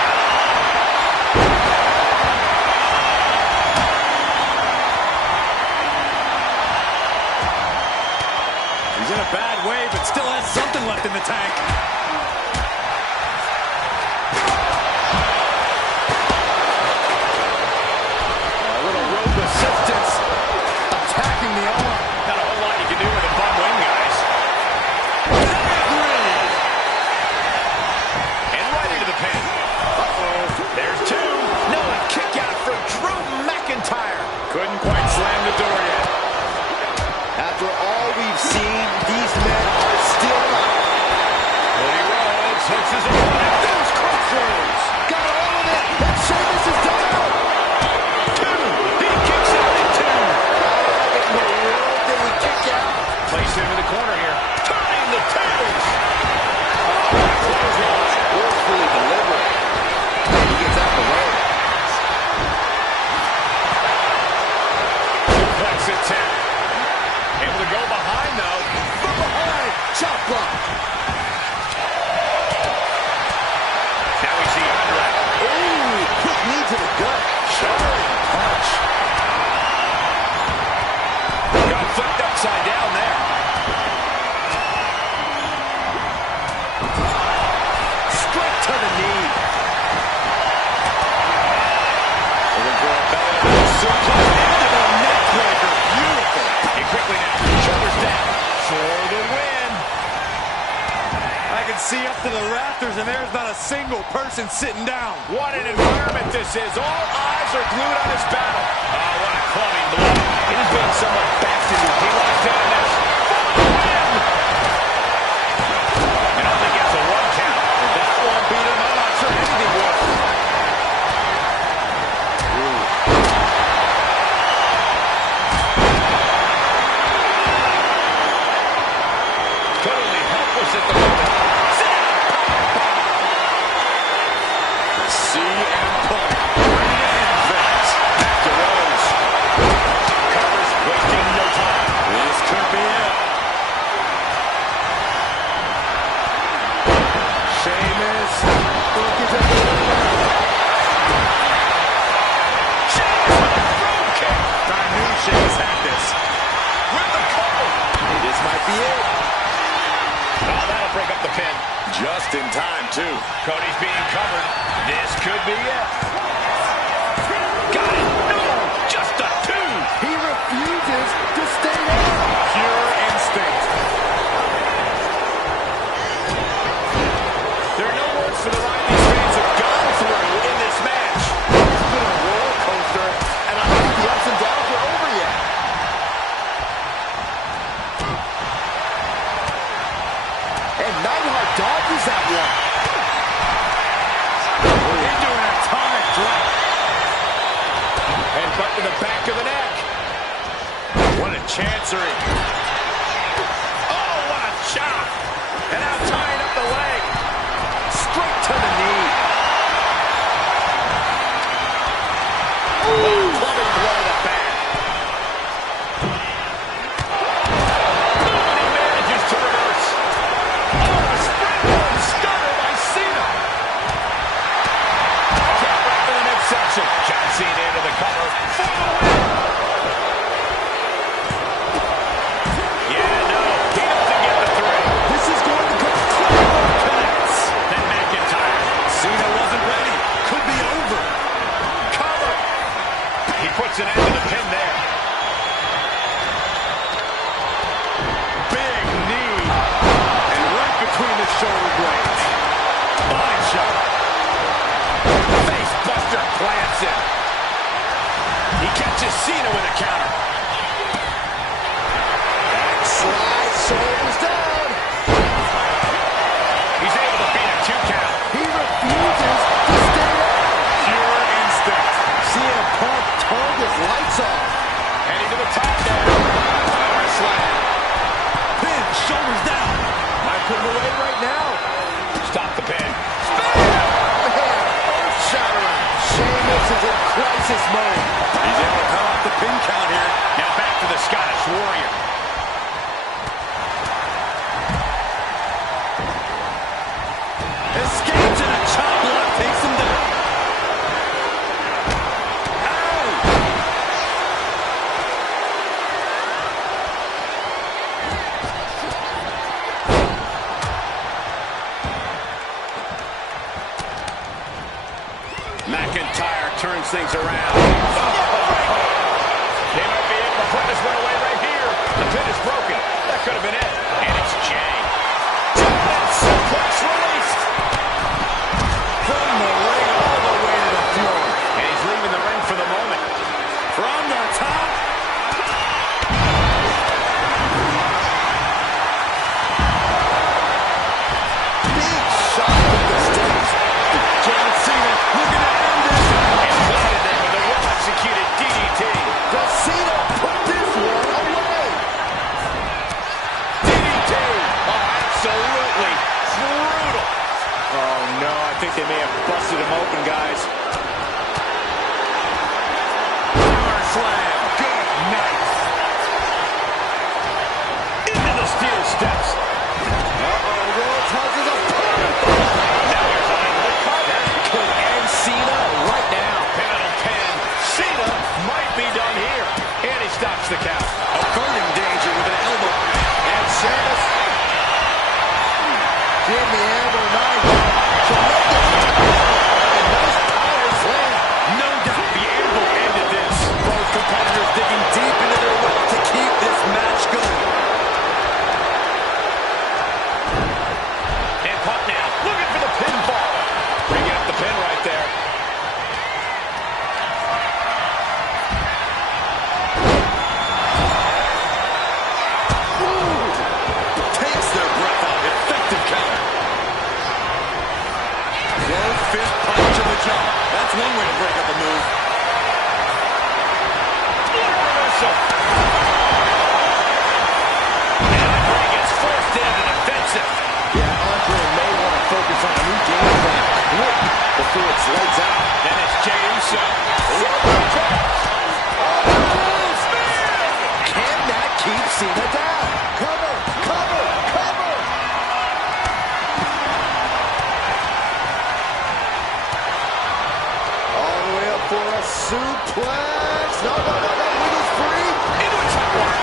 He's in a bad way, but still has something left in the tank. A little rope assistance. Attacking the arm. Not a whole lot you can do with a bum wing, guys. And right into the pin. Uh-oh. There's two. No, a kick out for Drew McIntyre. Couldn't quite slam the door yet. After all we've seen, these men are still not. Cody Rhodes hooks his opponent. There's Crossroads. Got all of it. And Sheamus is down. Two. He kicks out at two. In the world did he kick out? Place him in the corner here. Turning the tables. Clothesline. Forcefully delivered. He gets out of the way. Suplex attempt. Able to go behind, though. From behind. Chop block. Now we see Andre. Ooh, quick knee to the gut. Showering punch. Got flipped upside down there. Straight to the knee. Looking for a belly suplex into the neck breaker. Beautiful. And quickly now, shoulders down for the win. I can see up to the rafters, and there's not a single person sitting down. What an environment this is. All eyes are glued on this battle. Oh, what a clubbing blow. It is being somewhat bested. He locked in this for the win. And only gets a one count. If that won't beat him, I'm not sure anything will. Totally helpless at the moment. CM Punk ready to end things. Back to Rose. Covers, wasting no time. This could be pin. Just in time, too. Cody's being covered. This could be it. Got it. No, just a 2. He refuses to stay down. Pure instinct. There are no words for the ride these fans have gone through in this match. It's been a roller coaster, and I don't think the ups and downs are over yet. And Neidhart dodges that one. Into an atomic drop. And butt to the back of the neck. What a chancery. Oh, what a shot. And now tying up the leg. Straight to the knee. Ooh. Clubbing blow to the back. And he manages to reverse. Oh, a springboard stunner by Cena. Tap right to the midsection. John Cena into the cover for the win. Yeah, no, he doesn't get the 3. This is going to go critical. Connects. Then McIntyre. Cena wasn't ready. Could be over. Cover. He puts an end to the pin there. Big knee. And right between the shoulder blades. Body shot. Face buster plants him. He catches Cena with a counter. Slide shoulders down. He's able to beat a 2 count. He refuses to stay down. Pure instinct. CM Punk turned his lights off. Heading to the top now. Power slam. Pin, shoulders down. Might put him away right now. Stop the pin. Man, earth-shattering. Sheamus is in crisis mode. He's able to cut off the pin count here. Now back to the Scottish Warrior. Escapes and a chop block takes him down. McIntyre turns things around. He might be able to put this one away right here. The pin is broken. That could have been it. And it's Jay. German suplex released. From the ring all the way to the floor. And he's leaving the ring for the moment. From the top. Big shot with the stakes. John Cena looking to end this. And planted them with a well-executed DDT. Does Cena put this one away? DDT. Oh, absolutely brutal. Oh no, I think they may have busted him open, guys. Power slam. Good night. Into the steel steps. World touches a perfect. Now here's on the cover. Could end Cena right now. Pivotal pin. Cena might be done here. And he stops the count. Averting danger with an elbow. And Sheamus. Give the elbow knife. Tremendous. And nice power slam. No doubt the anvil ended this. Both competitors digging deep into their well to keep this match going. And Punk now looking for the pinfall. Bringing up the pin right there. Takes their breath out. Effective counter. Close fist punch in the jaw. That's one way to break up a move. Reversal. And Andre gets forced into the defensive. Yeah, Andre may want to focus on a new game plan quick before it's lights out. Then it's Jey Uso. Can that keep Cena down? Cover, cover, cover. All the way up for a suplex. No, Wiggles free. Into a top one.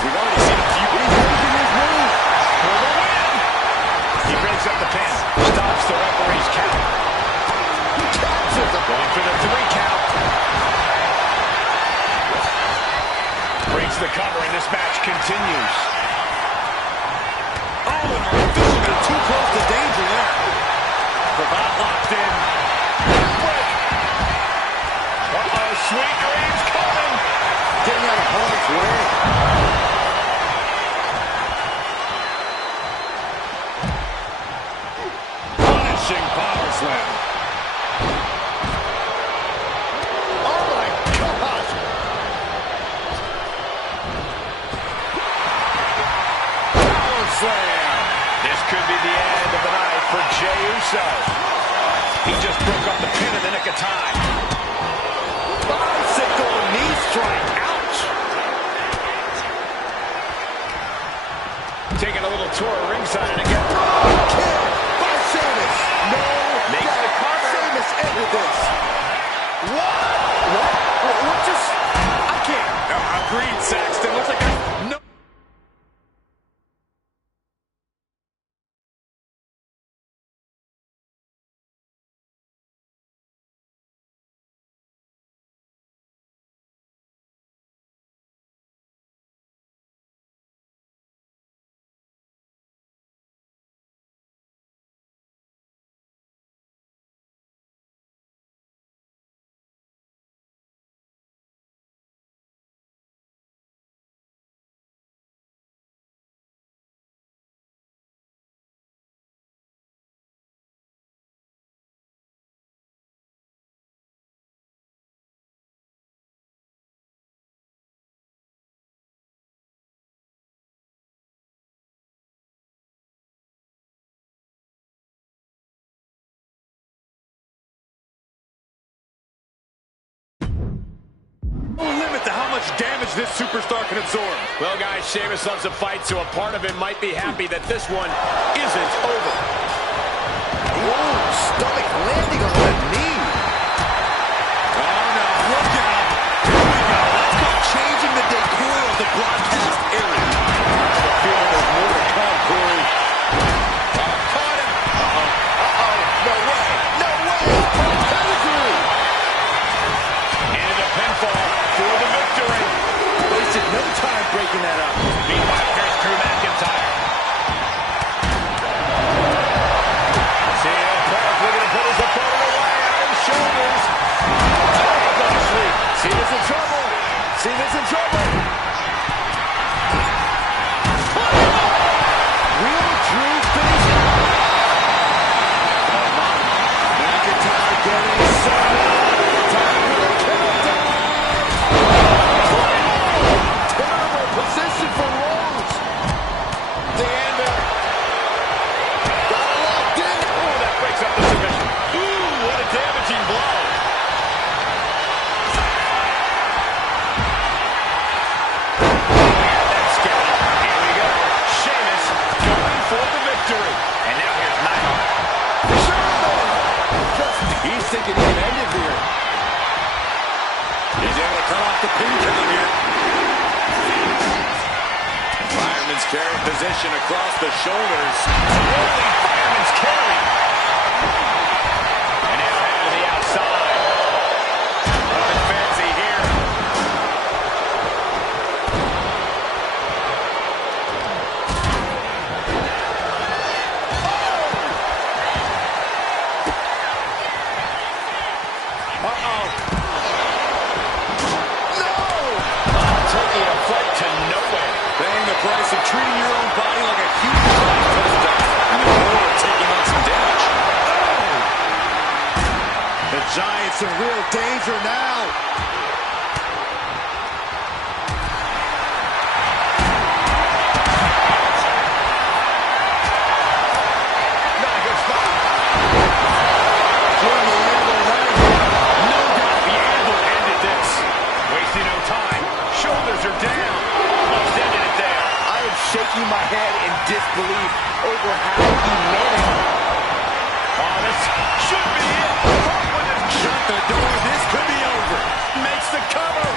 We've already seen a few. He's making his move. count. Going for the 3 count. Breaks the cover, and this match continues. Oh, and our official got too close to danger there. Cravat locked in. Uh-oh, sweet dreams coming. Getting out of harm's way. Punishing power slam. Oh my gosh. Power slam. This could be the end of the night for Jey Uso. He just broke up the pin in the nick of time. Bicycle knee strike. Ouch. Taking a little tour of ringside and again. Kick by Sheamus. No. Makes the cover. Sheamus ended this. What just... I can't. Agreed, Saxton. Looks like no. Limit to how much damage this superstar can absorb. Well, guys, Sheamus loves to fight, so a part of him might be happy that this one isn't over. Whoa, stomach landing on the knee. Oh, no. Look out. Here we go. That's called changing the decor of the broadcast area. I have a feeling there's more to come, Corey. Caught him. No way. No way. Pedigree. And a pinfall for the victory. Wasted no time breaking that up. Meanwhile, here's Drew McIntyre. CM Punk looking to put his opponent away on his shoulders. See this in trouble. See this in trouble. Real Drew finish. McIntyre getting set up. Time for the countdown. Terrible position for Rhodes. The end there. Got it locked in. Oh, that breaks up the submission. Ooh, what a damaging blow. That's scary. Here we go. Sheamus going for the victory. And now here's Neidhart. He's thinking he can end it here. He's able to cut off the pin count here. Fireman's carry position across the shoulders. Rolling fireman's carry. And now heading to the outside. Nothing fancy here. Taking a flight to nowhere. Paying the price of treating your own body like a human trash dump and the reward of taking on some damage. The Giants in real danger now. Not a good spot. Doing the angle right here. No doubt the anvil ended this. Wasting no time. Shoulders are down. Almost ended it there. I am shaking my head in disbelief over how he managed. Oh, this should be it. Punk with his Shut the door. This could be over. makes the cover.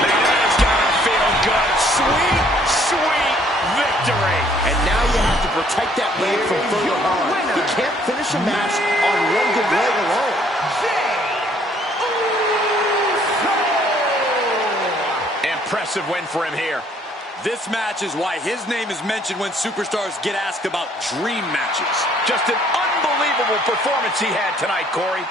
Man, that's gotta feel good. Sweet, sweet victory. And now you have to protect that leg from elimination match on one good leg alone. Impressive win for him here. This match is why his name is mentioned when superstars get asked about dream matches. Just an unbelievable performance he had tonight, Corey.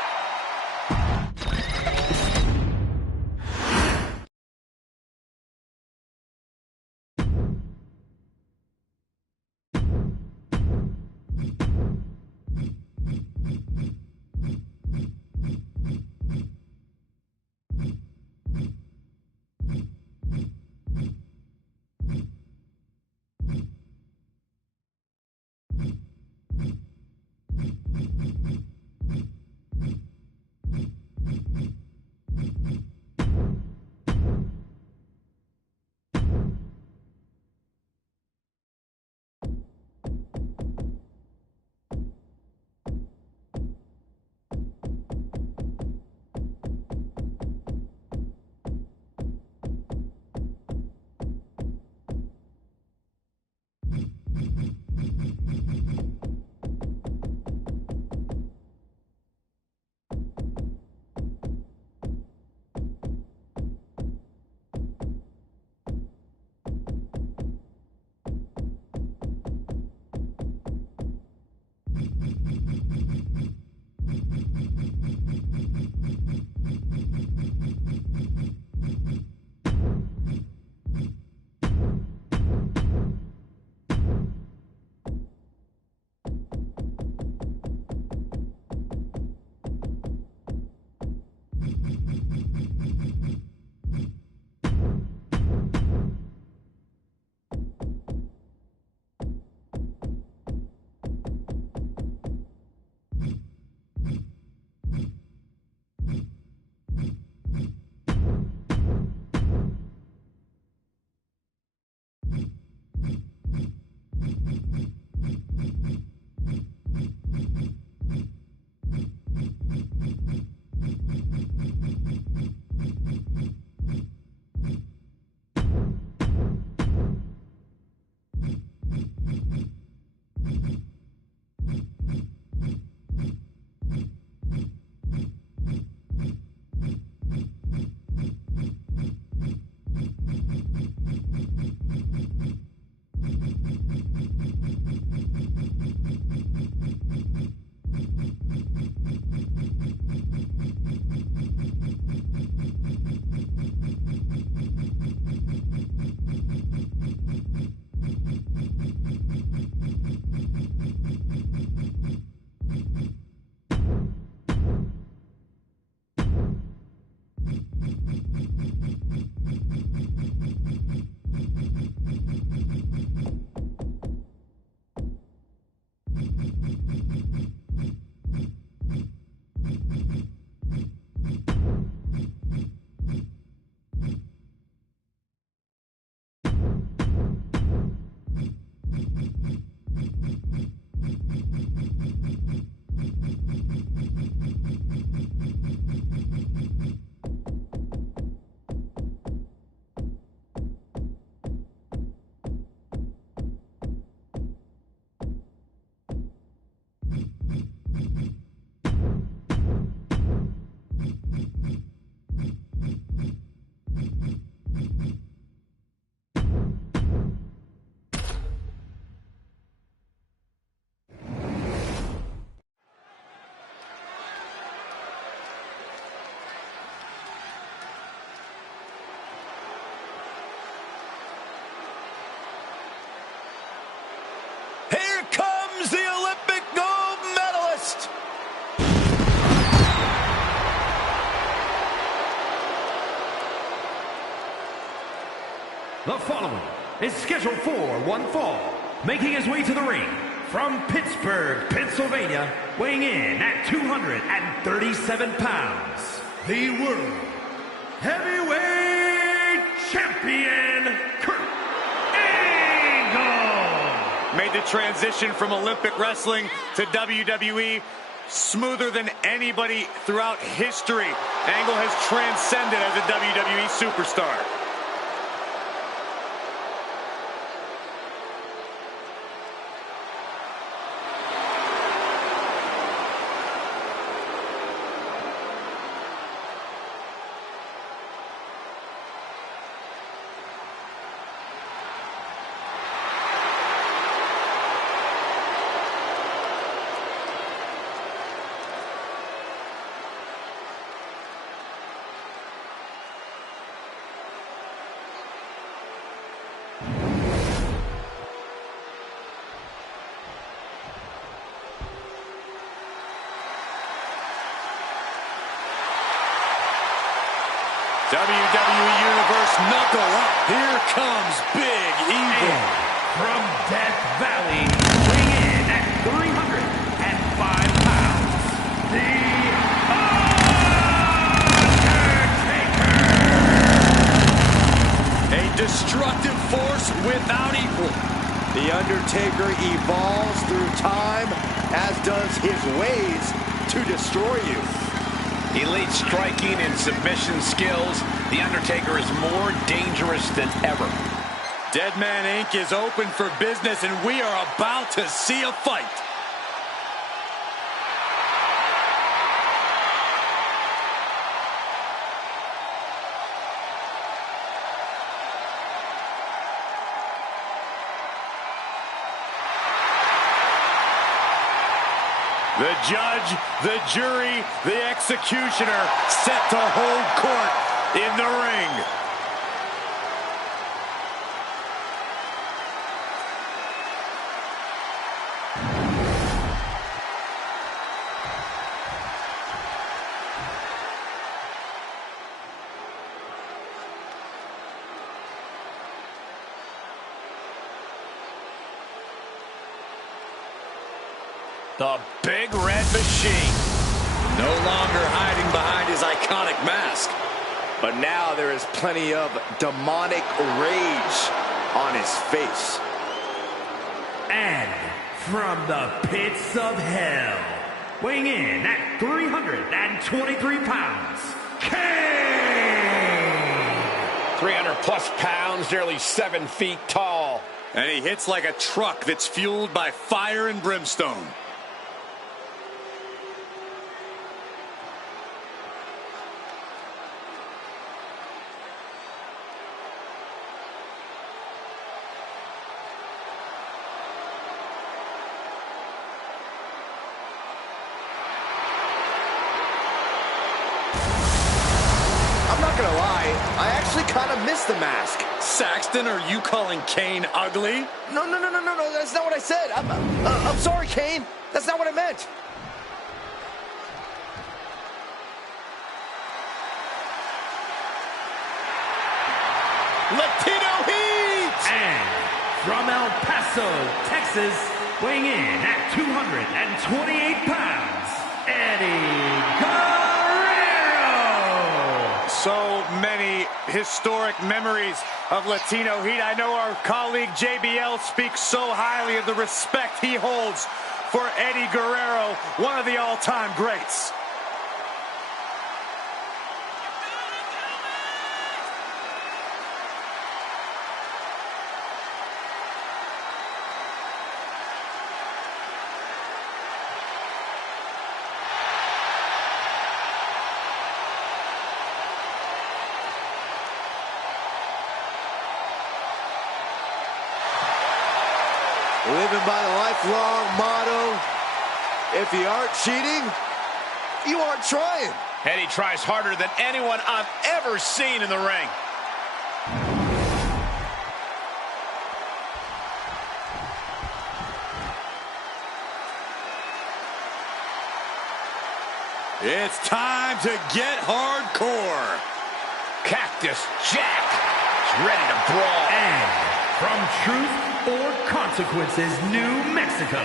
The following is scheduled for one fall, making his way to the ring from Pittsburgh, Pennsylvania, weighing in at 237 pounds, the World Heavyweight Champion, Kurt Angle. Made the transition from Olympic wrestling to WWE smoother than anybody throughout history. Angle has transcended as a WWE superstar. WWE Universe, knuckle up. Here comes Big Evil. And from Death Valley, weighing in at 305 pounds, The Undertaker! A destructive force without equal. The Undertaker evolves through time, as does his ways to destroy you. Elite striking and submission skills. The Undertaker is more dangerous than ever. Dead Man Inc. is open for business, and we are about to see a fight. The judge, the jury, the executioner set to hold court in the ring. The Big Red Machine. No longer hiding behind his iconic mask. But now there is plenty of demonic rage on his face. And from the pits of hell, weighing in at 323 pounds, Kane! 300 plus pounds, nearly 7 feet tall. And he hits like a truck that's fueled by fire and brimstone. I'm not gonna lie, I actually kind of miss the mask. Saxton, are you calling Kane ugly? No, that's not what I said. I'm sorry, Kane. That's not what I meant. Latino Heat! And from El Paso, Texas, weighing in at 228 pounds, Eddie Guerrero! So many historic memories of Latino Heat. I know our colleague JBL speaks so highly of the respect he holds for Eddie Guerrero, one of the all-time greats. Living by the lifelong motto, if you aren't cheating, you aren't trying. Eddie tries harder than anyone I've ever seen in the ring. It's time to get hardcore. Cactus Jack is ready to brawl. And from Truth or Consequences, New Mexico,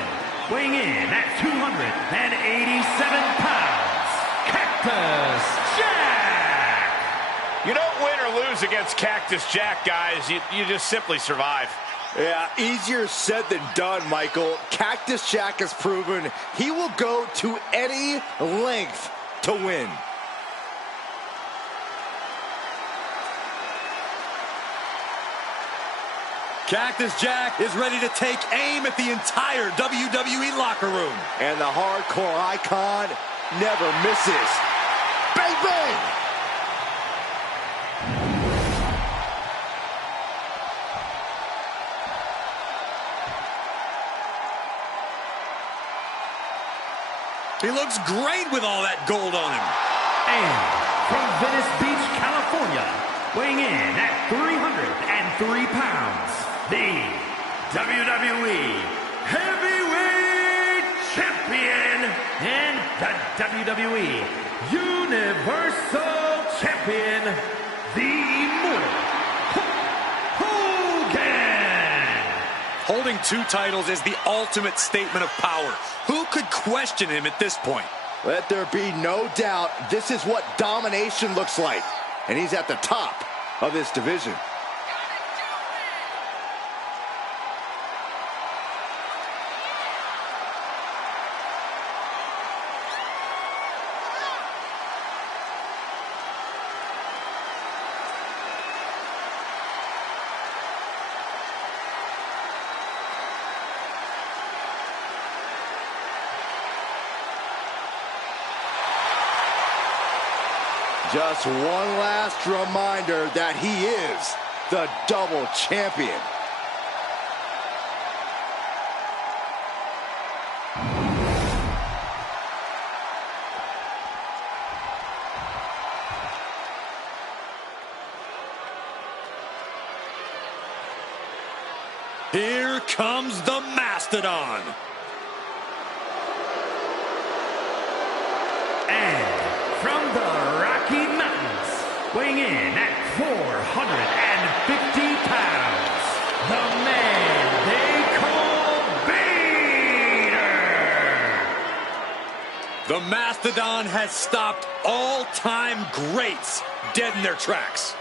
weighing in at 287 pounds, Cactus Jack! You don't win or lose against Cactus Jack, guys. You just simply survive. Yeah, easier said than done, Michael. Cactus Jack has proven he will go to any length to win. Cactus Jack is ready to take aim at the entire WWE locker room. And the hardcore icon never misses. Bang, bang! He looks great with all that gold on him. And from Venice Beach, California, weighing in at 303 pounds, the WWE Heavyweight Champion and the WWE Universal Champion, the Immortal Hogan. Holding 2 titles is the ultimate statement of power. Who could question him at this point? Let there be no doubt, this is what domination looks like. And he's at the top of this division. Just one last reminder that he is the double champion. Here comes the Mastodon. And from the Rocky Mountains, weighing in at 450 pounds, the man they call Vader! The Mastodon has stopped all-time greats dead in their tracks.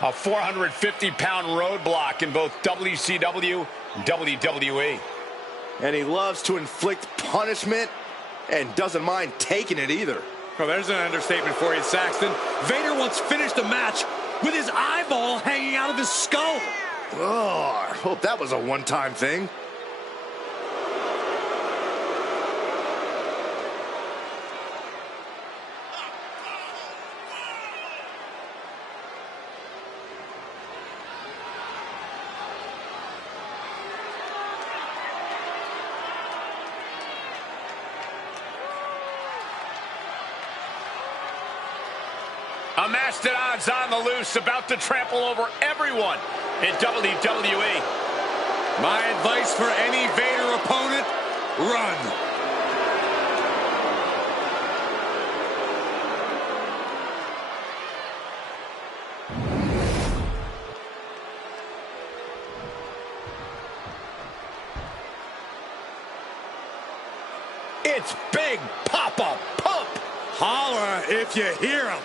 A 450-pound roadblock in both WCW and WWE. And he loves to inflict punishment and doesn't mind taking it either. Oh, there's an understatement for you, Saxton. Vader once finished a match with his eyeball hanging out of his skull. Oh, I hope that was a one-time thing. A Mastodon's on the loose, about to trample over everyone in WWE. My advice for any Vader opponent, run. It's Big Papa Pump. Holler if you hear him.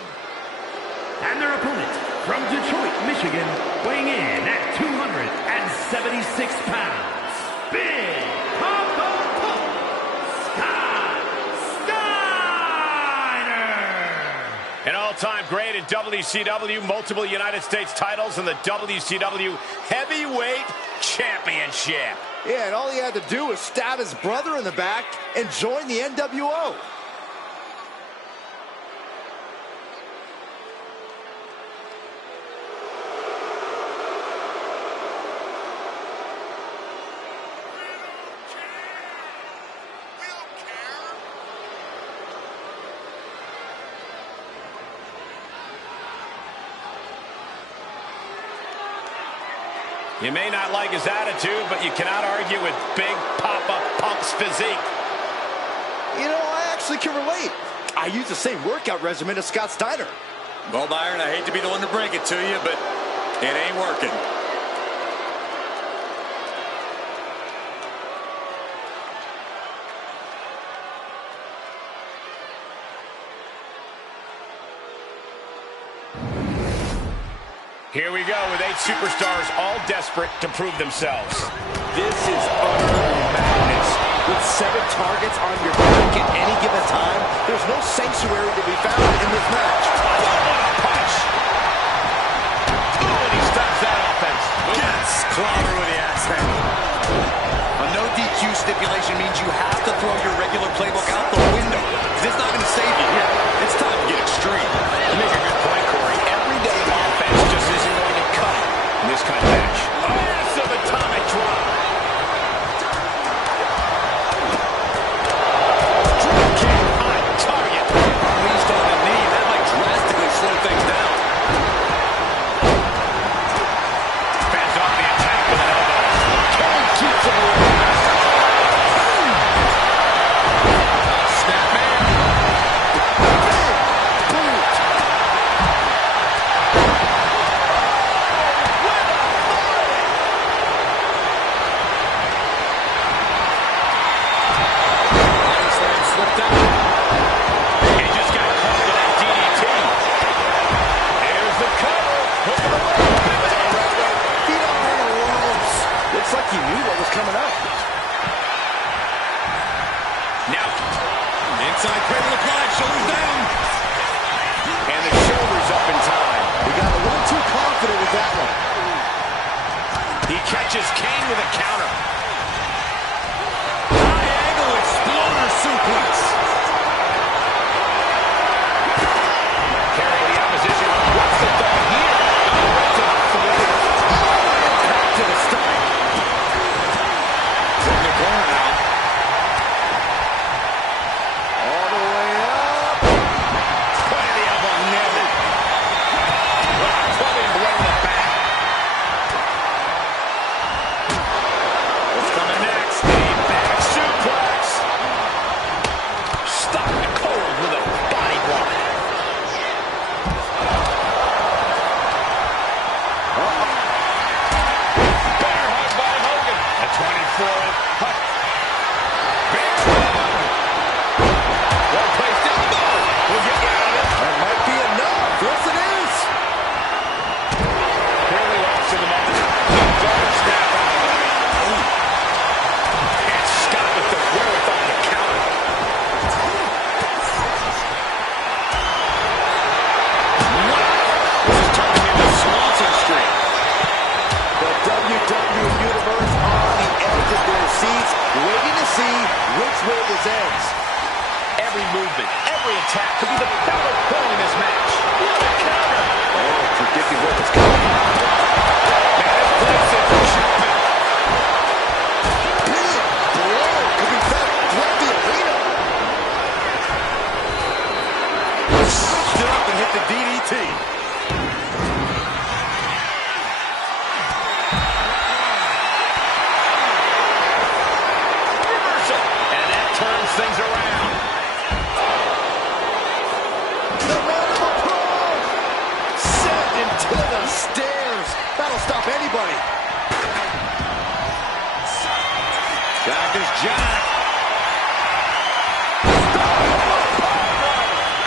And their opponent from Detroit, Michigan, weighing in at 276 pounds, Big Papa Pump Scott Steiner! An all-time great in WCW, multiple United States titles, and the WCW Heavyweight Championship. Yeah, and all he had to do was stab his brother in the back and join the NWO. You may not like his attitude, but you cannot argue with Big Papa Pump's physique. You know, I actually can relate. I use the same workout regimen as Scott Steiner. Well, Byron, I hate to be the one to break it to you, but it ain't working. Here we go with 8 superstars, all desperate to prove themselves. This is utter madness. With 7 targets on your back at any given time, there's no sanctuary to be found in this match. What a punch! Oh, and he stops that offense. Yes, clobber with the axe handle. A no DQ stipulation means you have to throw your regular playbook out the window. It's not going to save you here. It's time to get extreme. You make a good point, Corey. Everyday offense just isn't going to cut it in this kind of match. A massive atomic drop. Drop kick on target. Unleashed on the knee. That might drastically slow things down. Fans off the attack with an elbow. Kelly keeps him away. coming up. Now, inside cradle applied, shoulders down. And the shoulders up in time. He got a little too confident with that one. He catches Kane with a counter. High angle exploder suplex. Carrying the opposition. What's the thought here? Right to the throat. Back to the stomach. From the corner now. All the way up. Point of the elbow, nailed it. Clubbing blow in the back. What's coming next? A back suplex. Stopped cold with a body block. Bear hug by Hogan. A 24-inch hug. Bear hug. Well-placed elbow. We'll get you out of it. That might be enough. Yes, it is. Barely lost in the moment. Double snap out. And Scott with the wherewithal to counter. This is turning into Swanson Street. The WWE Universe on the edge of their seats, waiting to see which way this ends. Every movement, every attack could be the fatal point in this match. What a counter! Oh, predicting what was coming. Man, this place is jumping. Big blow could be felt throughout the arena. Stood up and hit the DDT. Reversal. And that turns things around. The man of approach. Sent into the stairs. That'll stop anybody. Jack is Jack.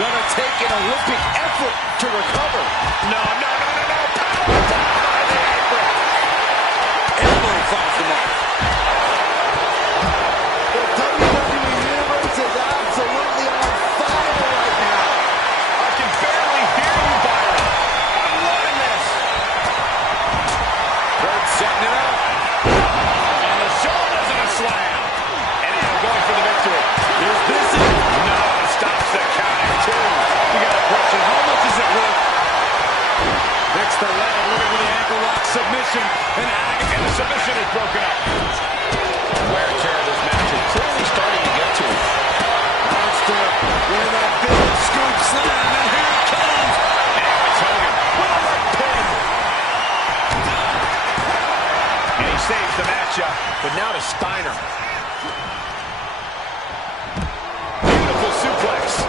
Gonna take an Olympic effort to recover. No. Power down by the apron. Elbow finds the mark. The WWE Universe is absolutely on fire right now. I can barely hear you, Byron. I'm loving this. Kurt setting it up. On the shoulders and a slam. And now going for the victory. Is this it? No, stops the counting too. You got a question. How much is it worth? Fix the leg, looking for the ankle lock submission. And the submission is broken up. Wear and tear of this match is clearly starting to get to him. Monster with a big scoop slam, and here it comes. Now it's Hogan with a leg pin. And he saves the matchup, but now to Steiner. Beautiful suplex.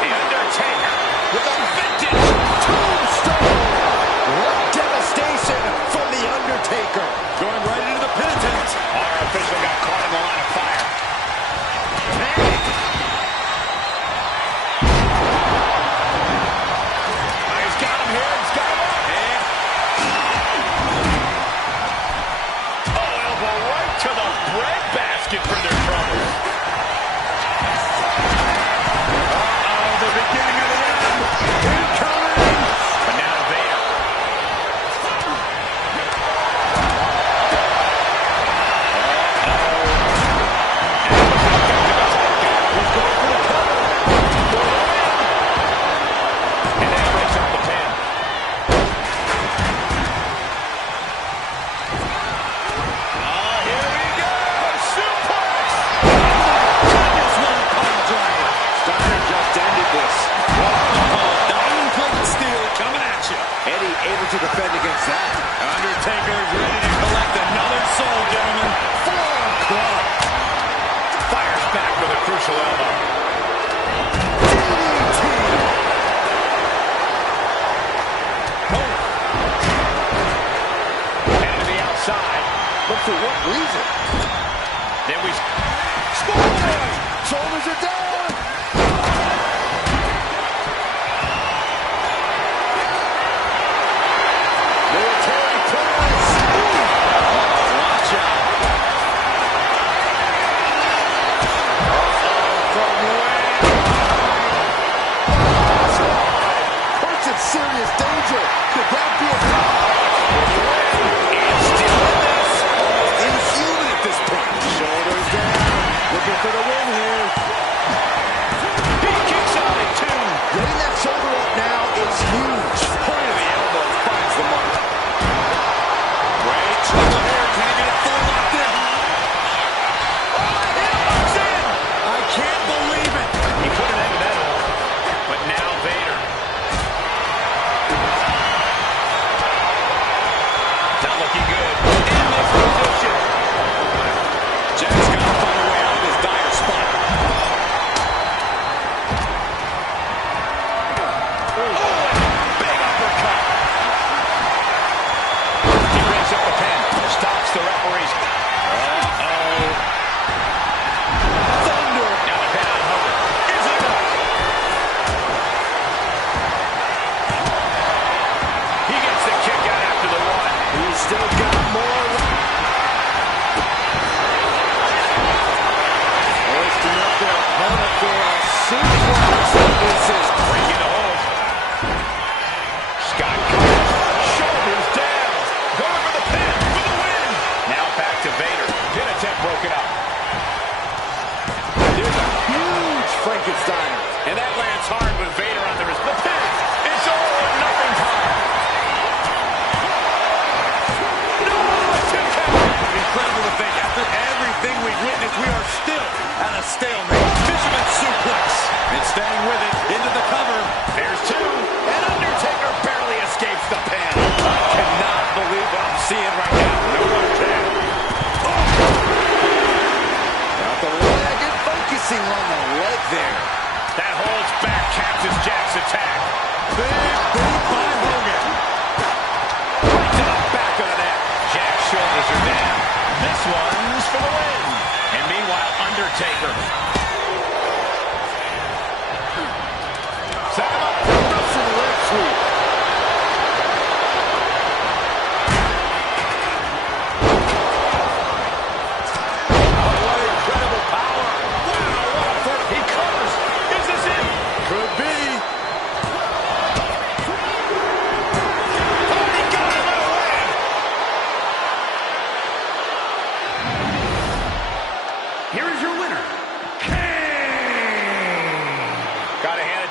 The Undertaker with a vintage Tombstone. What devastation from the Undertaker. Going right into the pin attempt. Our official got caught in the line of fire. He's got him here. He's got him up. Oh, elbow right to the breadbasket for their troubles. Uh-oh, the beginning of the end. Incoming. But now Vader. And that breaks up the pin. Oh, here we go. Suplex. Goodness, what a pile driver. Steiner just ended this. Diamond plate steel coming at you. Eddie able to defend against that. Undertaker is ready to collect another soul, gentlemen. Forearm club. Fires back with a crucial elbow. DDT. And to the outside. But for what reason? Then we... Spotlight. Shoulders are down. Military press. Undertaker. Set him up. Russian leg sweep.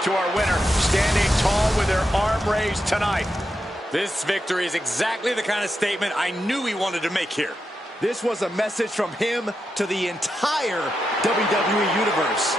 To our winner, standing tall with their arm raised tonight. This victory is exactly the kind of statement I knew he wanted to make here. This was a message from him to the entire WWE Universe.